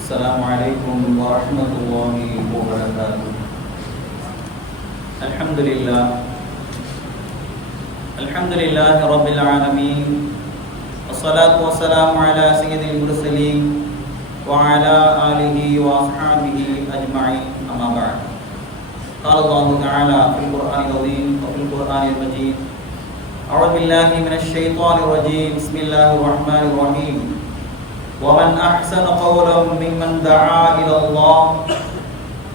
السلام عليكم ورحمة الله وبركاته. الحمد لله رب العالمين، والصلاة والسلام على سيد المرسلين وعلى آله وأصحابه أجمعين، أما بعد. قال الله تعالى في القرآن العظيم وفي القرآن المجيد: أعوذ بالله من الشيطان الرجيم، بسم الله الرحمن الرحيم. ومن أحسن قولا ممن دعا إلى الله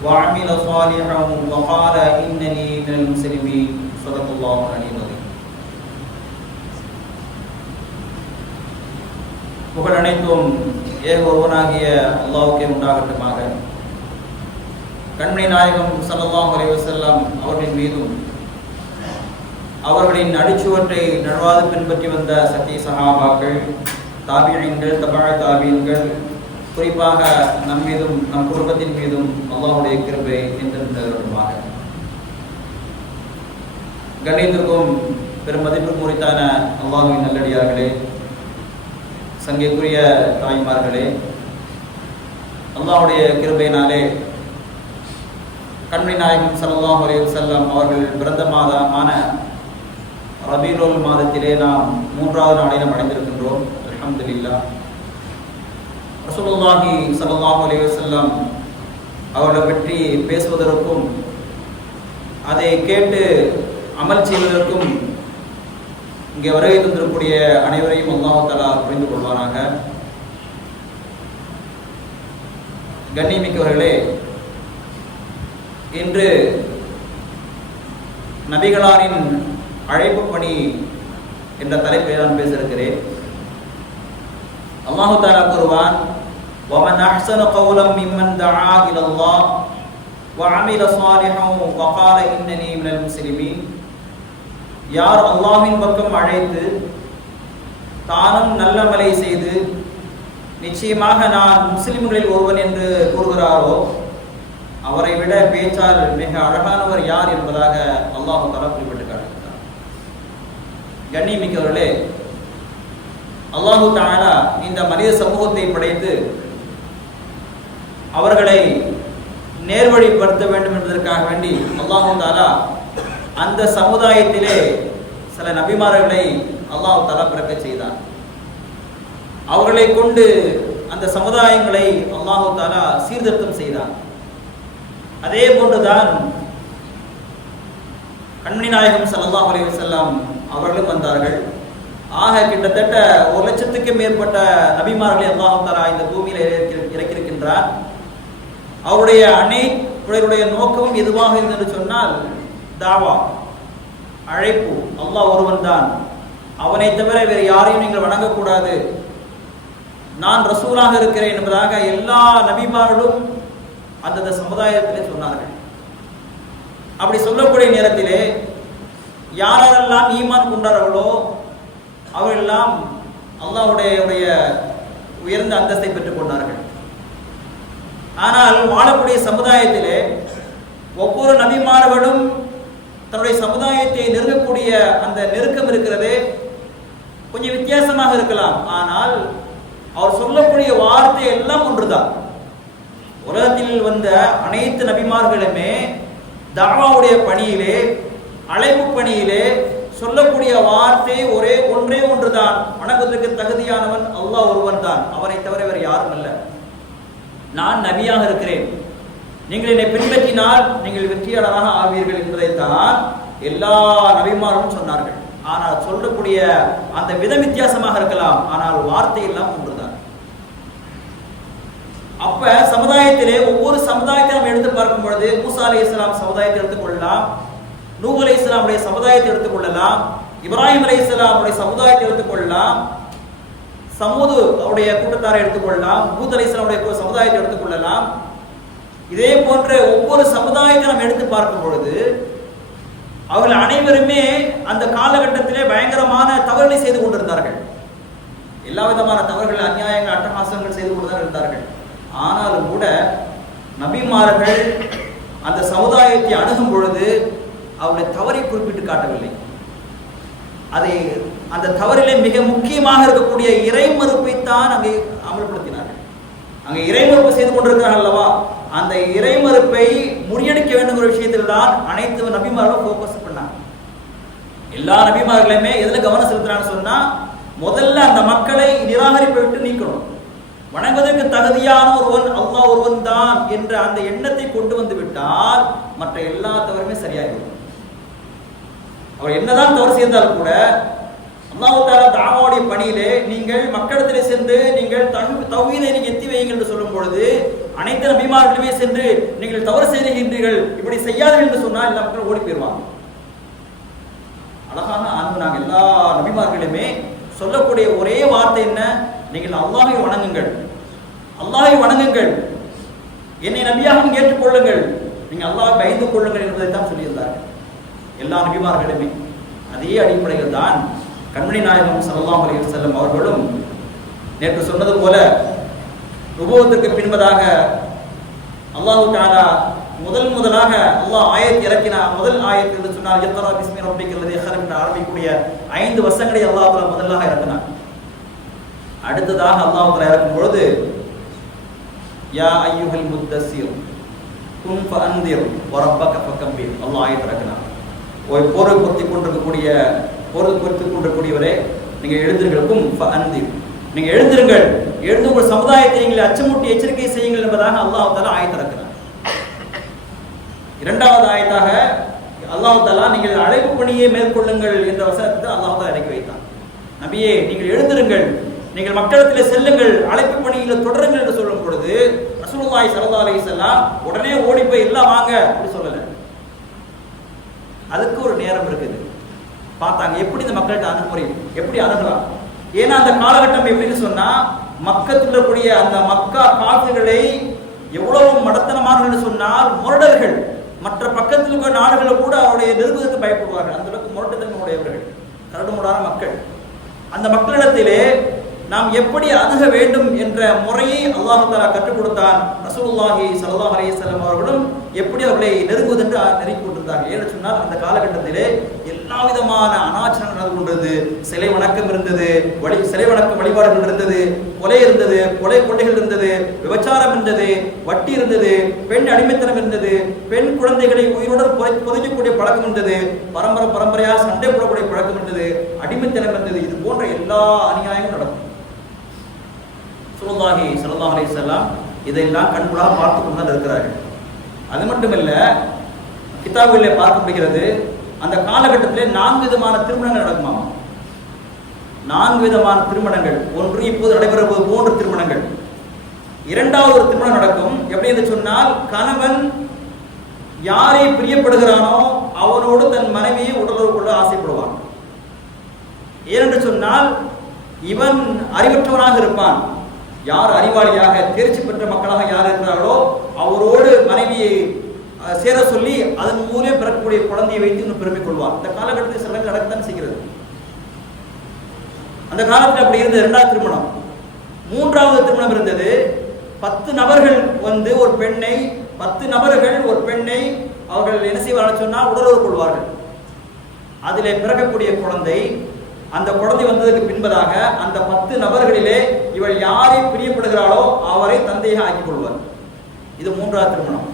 وعمل صالحا وقال إنني من المسلمين. صدق الله العلي العظيم. புகழ் அனைத்தும் ஏக ஒருவனாகிய அல்லாஹ்வுக்கே உண்டாகட்டுமாக. கண்மணி நாயகம் ஸல்லல்லாஹு அலைஹி வஸல்லம் அவர்களின் மீதும் அவர்களின் அடிச்சுவற்றை நழுவாது பின்பற்றி வந்த சத்திய சஹாபாக்கள், தாபிஈன்கள், தபஅ தாபிஈன்கள், குறிப்பாக நம் மீதும் நம் குடும்பத்தின் மீதும் அல்லாஹ்வுடைய கிருபை என்றென்றும் நிலவட்டுமாக. கண்ணியத்திற்கும் பெரும் மதிப்பிற்கும் உரித்தான அல்லாஹ்வின் நல்லடியார்களே, சங்கைக்குரிய தாய்மார்களே, அல்லாஹ்வுடைய கிருபையினாலே கண்மணி நாயகம் ஸல்லல்லாஹு அலைஹி வஸல்லம் அவர்கள் பிறந்த மாதமான ரபீஉல் மாதத்திலே நாம் 3வது நாளை நாம் அடைந்திருக்கின்றோம். அல்ஹம்துலில்லாஹ். ரசூலுல்லாஹி ஸல்லல்லாஹு அலைஹி வஸல்லம் அவர்களை பற்றி பேசுவதற்கும் அதை கேட்டு அமல் செய்வதற்கும் இங்கே வருகை தந்திருக்கக்கூடிய அனைவரையும் அல்லாஹ் தஆலா புரிந்து கொள்வாராக. கண்ணியமிக்கவர்களே, இன்று நபிகளாரின் அழைப்பு பணி என்ற தலைப்பை நான் பேச இருக்கிறேன். அல்லாஹ் தஆலா கூறுவான்: وَمَنْ أَحْسَنَ قَوْلًا مِمَّنْ دَعَا إِلَى اللَّهِ وَعَمِلَ صَالِحًا وَقَالَ إِنَّنِي مِنَ الْمُسْلِمِينَ. யார் அல்லாஹ்வின் பக்கம் அழைத்து தானும் நல்லமலை செய்து நிச்சயமாக நான் முஸ்லிம்களில் ஒருவன் என்று கூறுகிறாரோ அவரை விட பேச்சால் மிக அழகானவர் யார் என்பதாக அல்லாஹ் தஆலா குறிப்பிட்டு காட்டுகிறார். கண்ணியமிக்கவர்களே, அல்லாஹ் தஆலா இந்த மனித சமூகத்தை படைத்து அவர்களை நேர்வழிப்படுத்த வேண்டும் என்பதற்காக வேண்டி அல்லாஹ் தஆலா அந்த சமுதாயத்திலே சில நபிமார்களை அல்லாஹ் தஆலா பிறக்க செய்தார். அவர்களை கொண்டு அந்த சமுதாயங்களை அல்லாஹ் தஆலா சீர்திருத்தம் செய்தார். அதே போன்றுதான் கண்மணி நாயகம் ஸல்லல்லாஹு அலைஹி வஸல்லம் அவர்களும் வந்தார்கள். ஆக கிட்டத்தட்ட 1,00,000க்கும் மேற்பட்ட நபிமார்களை அல்லாஹ் தஆலா இந்த பூமியில் இறக்கியிருக்கின்றார். அவருடைய அனைவருடைய நோக்கமும் எதுவாக இருந்தது சொன்னால் தாவா, அழைப்பு. அல்லாஹ் ஒருவன் தான், அவனை தவிர வேறு யாரையும் நீங்கள் வணங்கக்கூடாது, நான் ரசூலாக இருக்கிறேன் என்பதாக எல்லா நபிமார்களும் அந்தந்த சமுதாயத்திலே சொன்னார்கள். அப்படி சொல்லக்கூடிய நேரத்திலே யாரெல்லாம் ஈமான் கொண்டார்களோ அவர்களெல்லாம் அல்லாஹ்வுடைய உயர்ந்த அந்தஸ்தை பெற்றுக் கொண்டார்கள். ஆனால் வாழக்கூடிய சமுதாயத்திலே ஒவ்வொரு நபிமார்களும் தன்னுடைய சமுதாயத்தை நெருங்கக்கூடிய அந்த நெருக்கம் இருக்கிறதே கொஞ்சம் வித்தியாசமாக இருக்கலாம். ஆனால் அவர் சொல்லக்கூடிய வார்த்தை எல்லாம் ஒன்றுதான். உலகத்தில் வந்த அனைத்து நபிமார்களுமே தஅவாவுடைய பணியிலே, அழைப்பு பணியிலே சொல்லக்கூடிய வார்த்தை ஒன்றே ஒன்றுதான்: வணக்கத்திற்கு தகுதியானவன் அல்லாஹ் ஒருவன் தான், அவனை தவிர வேறு யாரும் அல்ல. நான் நபியாக இருக்கிறேன், நீங்கள் என்னை பின்பற்றினால் நீங்கள் வெற்றியாளராக ஆவீர்கள் என்பதைத்தான் எல்லா நபிமாரும் சொன்னார்கள். ஆனால் சொல்லக்கூடிய அந்த விதம் வித்தியாசமாக இருக்கலாம், ஆனால் வார்த்தை எல்லாம் ஒன்றுதான். அப்ப சமுதாயத்திலே ஒவ்வொரு சமுதாயத்தை நாம் எடுத்து பார்க்கும் பொழுது மூசா அலைஹிஸ்ஸலாம் சமுதாயத்தை எடுத்துக்கொள்ளலாம், நூஹ் அலைஹிஸ்ஸலாமுடைய சமுதாயத்தை எடுத்துக்கொள்ளலாம், இப்ராஹிம் அலைஹிஸ்ஸலாமுடைய சமுதாயத்தை எடுத்துக்கொள்ளலாம், சமூது அவருடைய கூட்டத்தாரை எடுத்துக்கொள்ளலாம், ஹூத் அலைஹிஸ்ஸலாமுடைய சமுதாயத்தை எடுத்துக்கொள்ளலாம். இதே போன்ற ஒவ்வொரு சமுதாயத்தை நாம் எடுத்து பார்க்கும் பொழுது அவர்கள் அனைவருமே அந்த காலகட்டத்திலே பயங்கரமான தவறுகளை செய்து கொண்டிருந்தார்கள். எல்லா விதமான தவறுகள், அநியாயங்கள், அட்டகாசங்கள் செய்து கொண்டுதான் இருந்தார்கள். ஆனாலும் கூட நபிமார்கள் அந்த சமுதாயத்தை அணுகும் பொழுது அவருடைய தவறை குறிப்பிட்டு காட்டவில்லை. அதை அந்த தவறிலே மிக முக்கியமாக இருக்கக்கூடிய இறைமறுப்பைத்தான் அங்கே அமல்படுத்தினார்கள். அங்கே இறைமறுப்பு செய்து கொண்டிருக்கிறார்கள் அல்லவா, அந்த இறைமறுப்பை முறியடிக்க வேண்டும் ஒரு விஷயத்தில் தான் அனைத்து நபிமார்களும் போக்கஸ் பண்ணாங்க. எல்லா நபிமார்களுமே எதுல கவனம் செலுத்துறான்னு சொன்னா, முதல்ல அந்த மக்களை நிராகரிப்பை விட்டு நீக்கணும். வணங்குவதற்கு தகுதியான ஒருவன் அல்லாஹ் ஒருவன் தான் என்ற அந்த எண்ணத்தை கொண்டு வந்து விட்டால் மற்ற எல்லா தவறுமே சரியாகிடும். அவர் என்னதான் தவறு செய்தாலும் கூட அல்லாஹ் தஆலா தாவாவுடைய பணியிலே நீங்கள் மக்களிடத்திலே சென்று நீங்கள் தௌஹீதை நீங்க எத்தி வையுங்கள் என்று சொல்லும் பொழுது அனைத்து நபிமார்களுமே சென்று நீங்கள் தவறு செய்கின்றீர்கள், இப்படி செய்யாதீர்கள் என்று சொன்னால் எல்லா மக்களும் ஓடி போயிடுவாங்க. அழகான அன்பு. நாங்கள் எல்லா நபிமார்களுமே சொல்லக்கூடிய ஒரே வார்த்தை என்ன? நீங்கள் அல்லாஹ்வை வணங்குங்கள், அல்லாஹ்வை வணங்குங்கள், என்னை நபியாக ஏற்றுக்கொள்ளுங்கள், நீங்கள் அல்லாஹ்வை பயந்து கொள்ளுங்கள் என்பதை தான் சொல்லியிருந்தார்கள் எல்லா நபிமார்களுமே. அதே அடிப்படையில் தான் கண்மணி நாயகம் ஸல்லல்லாஹு அலைஹி வஸல்லம் அவர்களும் நேற்று சொன்னது போல நுபுவத்திற்கு பின்பதாக அல்லாஹ் தஆலா முதலாக அல்லாஹ் ஆயத் இறக்கினார். முதல் ஆயத் என்று சொன்னால் யக்ரா பிஸ்மி ரப்பிக்கல் லதீ ஹலக் என்று ஆரம்பிக்கக்கூடிய 5 வசனங்களை அல்லாஹ் தஆலா முதலாக இறக்கினார். அடுத்ததாக அல்லாஹ் தஆலா இறக்கும் பொழுது யா அய்யுஹல் முத்தஸிர் குன் ஃபஅன்திர் வ ரப்பக ஃபகப்பிர் அல்லாஹ் ஆயத் இறக்கினார். போரை பொறுத்துக் கொண்டிருக்கக்கூடியவரே நீங்கள் எழுந்திருங்களுக்கும் ஃபஅன்திர், நீங்கள் எழுந்திருங்கள், எழுந்து உங்கள் சமுதாயத்தை நீங்கள் அச்சமூட்டி எச்சரிக்கை செய்யுங்கள் என்பதாக அல்லாஹ் தஆலா ஆயத் இறக்கினார். இரண்டாவது ஆயத்தாக அல்லாஹ் தஆலா நீங்கள் அழைப்பு பணியை மேற்கொள்ளுங்கள் என்ற வசனத்தை அல்லாஹ் தஆலா இறக்கி வைத்தார். நபியே நீங்கள் எழுந்திருங்கள், நீங்கள் மக்களிடத்தில் செல்லுங்கள், அழைப்பு பணியில் தொடருங்கள் என்று சொல்லும் பொழுது ரசூலுல்லாஹி ஸல்லல்லாஹு அலைஹி வஸல்லம் உடனே ஓடி போய் எல்லாம் வாங்க அப்படி சொல்லல. அதுக்கு ஒரு நேரம் இருக்குது. பார்த்தாங்க எப்படி இந்த மக்கள்கிட்ட அணுகுமுறை எப்படி அணுகலாம். ஏன்னா அந்த காலகட்டம் எப்படின்னு சொன்னா, மக்கத்தில் இருக்கக்கூடிய அந்த மக்கா காஃபிர்களை எவ்வளவு மடத்தனமானவர்கள் சொன்னால் முரடர்கள், மற்ற பக்கத்தில் இருக்கிற நாடுகளை கூட அவருடைய நெருங்குவதற்கு பயப்படுவார்கள். அந்த அளவுக்கு முரட்டுத்தன்மை உடையவர்கள், கரடுமுடான மக்கள். அந்த மக்களிடத்திலே நாம் எப்படி அணுக வேண்டும் என்ற முறையை அல்லாஹ் தஆலா கற்றுக் கொடுத்தான். ரசூலுல்லாஹி ஸல்லல்லாஹு அலைஹி வஸல்லம் அவர்களும் எப்படி அவர்களை நெருங்குவதென்று நெருங்கி கொண்டிருந்தார்கள். ஏன்னு சொன்னால் அந்த காலகட்டத்திலே எல்லா விதமான அனாச்சாரங்கள் நடந்து கொண்டது. சிலை வணக்கம் இருந்தது, சிலை வணக்க வழிபாடுகள் இருந்தது, கொலை இருந்தது, கொலை கொள்ளைகள் இருந்தது, விபச்சாரம் இருந்தது, வட்டி இருந்தது, பெண் அடிமைத்தனம் இருந்தது, பெண் குழந்தைகளை உயிருடன் புதைக்கக்கூடிய பழக்கம் இருந்தது, பரம்பரையாக சண்டை போடக்கூடிய பழக்கம் இருந்தது, அடிமைத்தனம் இருந்தது. இது போன்ற எல்லா அநியாயங்களும் நடக்கும். ரசூலுல்லாஹி ஸல்லல்லாஹு அலைஹி வஸல்லம் இதெல்லாம் கண்கூடாக பார்த்து கொண்டு தான் இருக்கிறார்கள். அது மட்டுமல்ல, கிதாபுகளிலே பார்க்க முடிகிறது அந்த காலகட்டத்திலே 4 விதமான திருமணங்கள் நடக்குமாம். 4 விதமான திருமணங்கள். ஒன்று இப்போது நடைபெறுவது போன்ற திருமணங்கள். இரண்டாவது ஒரு திருமணம் நடக்கும். எப்படி என்று சொன்னால், கணவன் யாரை பிரியப்படுகிறானோ அவனோடு தன் மனைவியை உடலுறவு கொள்ள ஆசைப்படுவான். ஏனென்று சொன்னால் இவன் அறிவற்றவனாக இருப்பான். யார் அறிவாளியாக தேர்ச்சி பெற்ற மக்களாக யார் இருக்கிறார்களோ அவரோடு மனைவியை சேர சொல்லி அதன் மூலம் பிறக்கக்கூடிய குழந்தையை வைத்து இன்னும் பெருமை கொள்வார். இந்த காலகட்டத்தில் சில நடக்கத்தான் செய்கிறது. அந்த காலத்தில் அப்படி இருந்த இரண்டாவது திருமணம். மூன்றாவது திருமணம் இருந்தது. 10 நபர்கள் வந்து ஒரு பெண்ணை 10 நபர்கள் ஒரு பெண்ணை அவர்கள் என்ன செய்வார்கள் சொன்னால் உடலுறவு கொள்வார்கள். அதிலே பிறக்கக்கூடிய குழந்தை, அந்த குழந்தை வந்ததற்கு பின்பதாக அந்த 10 நபர்களிலே இவள் யாரை பிரியப்படுகிறாளோ அவரை தந்தையாக ஆக்கிக் கொள்வார். இது மூன்றாவது திருமணம்.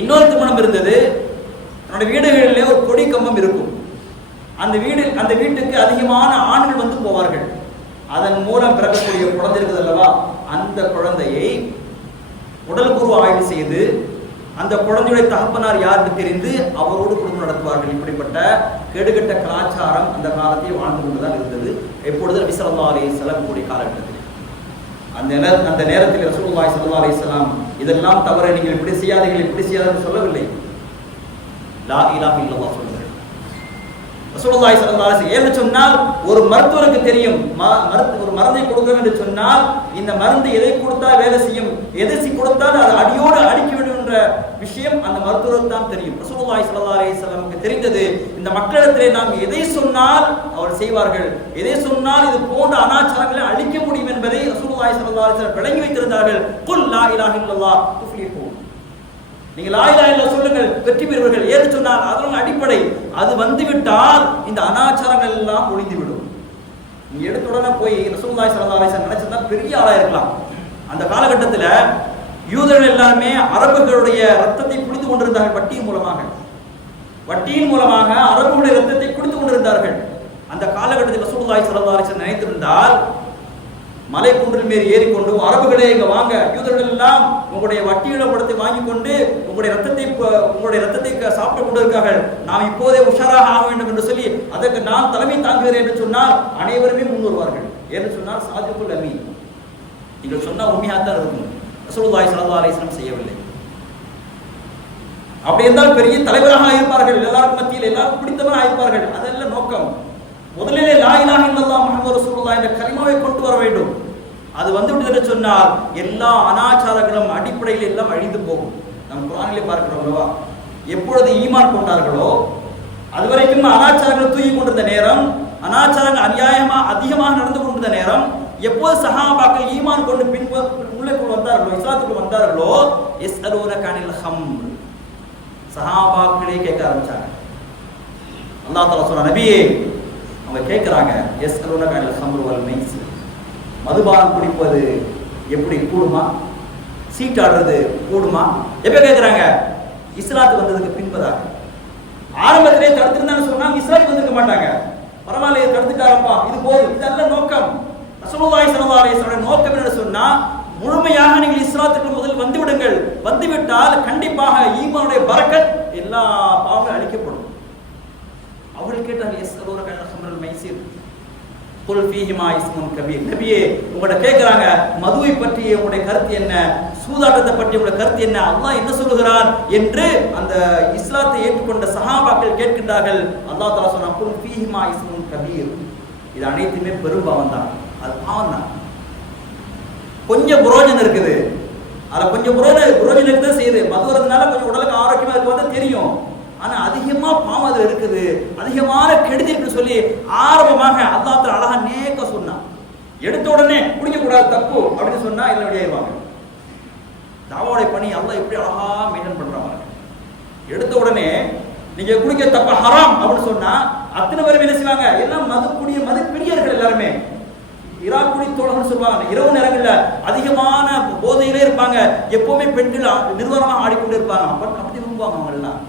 இன்னொரு திருமணம் இருந்தது. தன்னுடைய வீடுகளிலே ஒரு கொடி கம்பம் இருக்கும். அந்த வீட்டுக்கு அதிகமான ஆண்கள் வந்து போவார்கள். அதன் மூலம் பிறக்கக்கூடிய குழந்தை இருக்குது அல்லவா, அந்த குழந்தையை உடல்பூர்வ ஆய்வு செய்து அந்த குழந்தையுடைய தகப்பனார் யாருக்கு தெரிந்து அவரோடு குடும்பம் நடத்துவார்கள். இப்படிப்பட்ட கெடுகட்ட கலாச்சாரம் அந்த காலத்தில் வாழ்ந்து கொண்டுதான் இருந்தது. எப்பொழுது நபி ஸல்லல்லாஹு அலைஹி வஸல்லம் கூடிய காலகட்டத்தில் அந்த நேரத்தில் ரசூலுல்லாஹி ஸல்லல்லாஹு அலைஹி வஸல்லம் இதெல்லாம் தவறு, நீங்கள் இப்படி செய்யாதீர்கள் இப்படி செய்யாதீர்கள் சொல்லவில்லை. லா இலாஹ இல்லல்லாஹ் சொல்லுங்கள். ரசூலுல்லாஹி ஸல்லல்லாஹு அலைஹி வஸல்லம் ஏன்னு சொன்னால், ஒரு மருத்துவருக்கு தெரியும் ஒரு மருந்தை கொடுக்கணும் என்று சொன்னால் இந்த மருந்து எதை கொடுத்தால் வேலை செய்யும், எதை கொடுத்தால் அது அடியோடு அடிக்க வேண்டும் என்ற விஷயம் அந்த மருத்துவருக்கு தான் தெரியும். ரசூலுல்லாஹி ஸல்லல்லாஹு அலைஹி வஸல்லம் தெரிந்தது. இந்த மக்களிடத்திலே நாம் எதை சொன்னால் அவர் செய்வார்கள், எதை சொன்னால் இது போன்ற அனாச்சாரங்களை அழிக்க முடியும் என்பதை ரசூலுல்லாஹி ஸல்லல்லாஹு அலைஹி வஸல்லம் விளங்கி வைத்திருந்தார்கள். குல் லா இலாஹ இல்லல்லாஹ் துஃப்லிஹூன். நீங்க லா இலாஹ இல்லல்லாஹ் சொல்லுங்கள், வெற்றி பெறுவீர்கள். ஏன்னு சொன்னால் அதன் அடிப்படை. அது வந்துவிட்டால் இந்த அனாச்சாரங்கள் எல்லாம் ஒழிந்துவிடும். நீங்க எடுத்த உடனே போய் ரசூலுல்லாஹி ஸல்லல்லாஹு அலைஹி வஸல்லம் நினைச்சா பெரிய ஆளா இருக்கலாம். அந்த காலகட்டத்தில் யூதர்கள் எல்லாருமே அரபுகளுடைய ரத்தத்தை குடித்து கொண்டிருந்தார்கள். வட்டியின் மூலமாக அரபுகளுடைய ரத்தத்தை குடித்து கொண்டிருந்தார்கள். அந்த காலகட்டத்தில் ரசூலுல்லாஹி ஸல்லல்லாஹு அலைஹி வஸல்லம் நினைத்திருந்தால் மலை குன்றின் மேல் ஏறிக்கொண்டு, அரபுகளே இங்க வாங்க, யூதர்கள் எல்லாம் உங்களுடைய வட்டியில படத்தை வாங்கி கொண்டு உங்களுடைய ரத்தத்தை சாப்பிட்டு கொண்டிருக்கார்கள், நாம் இப்போதே உஷாராக ஆக வேண்டும் என்று சொல்லி அதற்கு நான் தலைமை தாங்குகிறேன் என்று சொன்னால் அனைவருமே முன் வருவார்கள். என்று சொன்னால் சாதிக்குல் அமீன், நீங்கள் சொன்னா உண்மையாகத்தான் இருக்கும். ரசூலுல்லாஹி ஸல்லல்லாஹு அலைஹி வஸல்லம் செய்யவில்லை. அப்படி இருந்தால் பெரிய தலைவராக இருப்பார்கள், எல்லாருக்கும் மத்தியில் எல்லாருக்கும் பிடித்தவராக இருப்பார்கள். அதெல்லாம் நோக்கம். முதலிலே லா இலாஹ இல்லல்லாஹ் முஹம்மது ரசூலுல்லாஹ் என்ற கலிமாவை கொண்டு வர வேண்டும். அது வந்துவிட்டது என்று சொன்னால் எல்லா அனாச்சாரங்களும் அடிப்படையில் எல்லாம் அழிந்து போகும். நம்ம குர்ஆனிலே பார்க்கிறோம் அல்லவா, எப்பொழுது ஈமான் கொண்டார்களோ அதுவரைக்கும் அனாச்சாரங்கள் தூக்கி கொண்டிருந்த நேரம், அனாச்சாரங்கள் அதிகமாக நடந்து கொண்டிருந்த நேரம், எப்போது சஹாபாக்கள் ஈமான் கொண்டு உள்ளுக்குள் வந்தார்களோ, இஸ்லாத்துக்குள் வந்தார்களோ, யஸ்அலூனக அனில் ஹம்ர், சஹாபாக்களே கேட்க ஆரம்பிச்சாங்க. அல்லாஹ் தஆலா சொன்ன நபியே, அவங்க கேட்கிறாங்க, யஸ்அலூனக அனில் ஹம்ர் வல் மைஸிர், மதுபானம் குடிப்பது எப்படி கூடுமா, சீட்டாடுறது கூடுமா? எப்ப கேட்கிறாங்க? இஸ்லாத்துக்கு வந்ததுக்கு பின்பதாக. ஆரம்பத்திலே தடுத்திருந்தான்னு சொன்னா இஸ்லாத்துக்கு வந்திருக்க மாட்டாங்க. பரவாயில்ல, தடுத்துட்டாரப்பா, இது போதும். இதெல்லாம் நோக்கம். ரசூலுல்லாஹி ஸல்லல்லாஹு அலைஹி வஸல்லம் நோக்கம் என்ன சொன்னா, முழுமையாக நீங்கள் இஸ்லாத்துக்கு முதல் வந்து விடுங்கள். வந்துவிட்டால் கண்டிப்பாக ஈமானுடைய பரக்கத் எல்லா பாவங்களும் அழிக்கப்படும். அவர்கள் கேட்டார்கள், யஸ்அலூனக அனில் ஹம்ர் வல் மைஸிர் குல் ஃபீஹிமா இஸ்முன் கபீர், நபியே உங்கள்ட்ட கேட்கிறாங்க, மதுவை பற்றி உங்களுடைய கருத்து என்ன, சூதாட்டத்தை பற்றி உங்களுடைய கருத்து என்ன, அல்லாஹ் என்ன சொல்லுகிறான் என்று அந்த இஸ்லாத்தை ஏற்றுக்கொண்ட சஹாபாக்கள் கேட்கின்றார்கள். அல்லாஹ் தஆலா சொன்னான், குல் ஃபீஹிமா இஸ்முன் கபீர், இது அனைத்துமே பெரும் பாவம் தான், அது பாவம் தான். கொஞ்சம் புரோஜனம் இருக்குது, அதில் கொஞ்சம் புரோஜனம் இருக்குதான் செய்யுது. மது வரதுனால கொஞ்சம் உடலுக்கு ஆரோக்கியமா இருக்கும்போது தெரியும். ஆனா அதிகமா பாவம் அதுல இருக்குது, அதிகமான கெடுதி இருக்குன்னு சொல்லி ஆரம்பமாக அல்லாஹ் தஆலா அழகா நேக்க சொன்னான். எடுத்த உடனே குடிக்க கூடாது, தப்பு அப்படின்னு சொன்னா எல்லாம் வெளியாயிருவாங்க. தாவாவுடைய பணி அல்லாஹ் எப்படி அழகா மெயின்டைன் பண்றாங்க. எடுத்த உடனே நீங்க குடிக்க தப்ப ஹராம் அப்படின்னு சொன்னா அத்தனை பேரும் என்ன செய்வாங்க? எல்லாம் மது பிரியர்கள் எல்லாருமே. ஈராக் குடி தோழர்கள் சொல்லுவாங்க, இரவு நேரங்கள்ல அதிகமான போதையிலே இருப்பாங்க, எப்பவுமே பெண்கள் நிர்வாணமாக ஆடிக்கொண்டு இருப்பாங்க. அப்படி விரும்புவாங்க. அவங்க எல்லாம்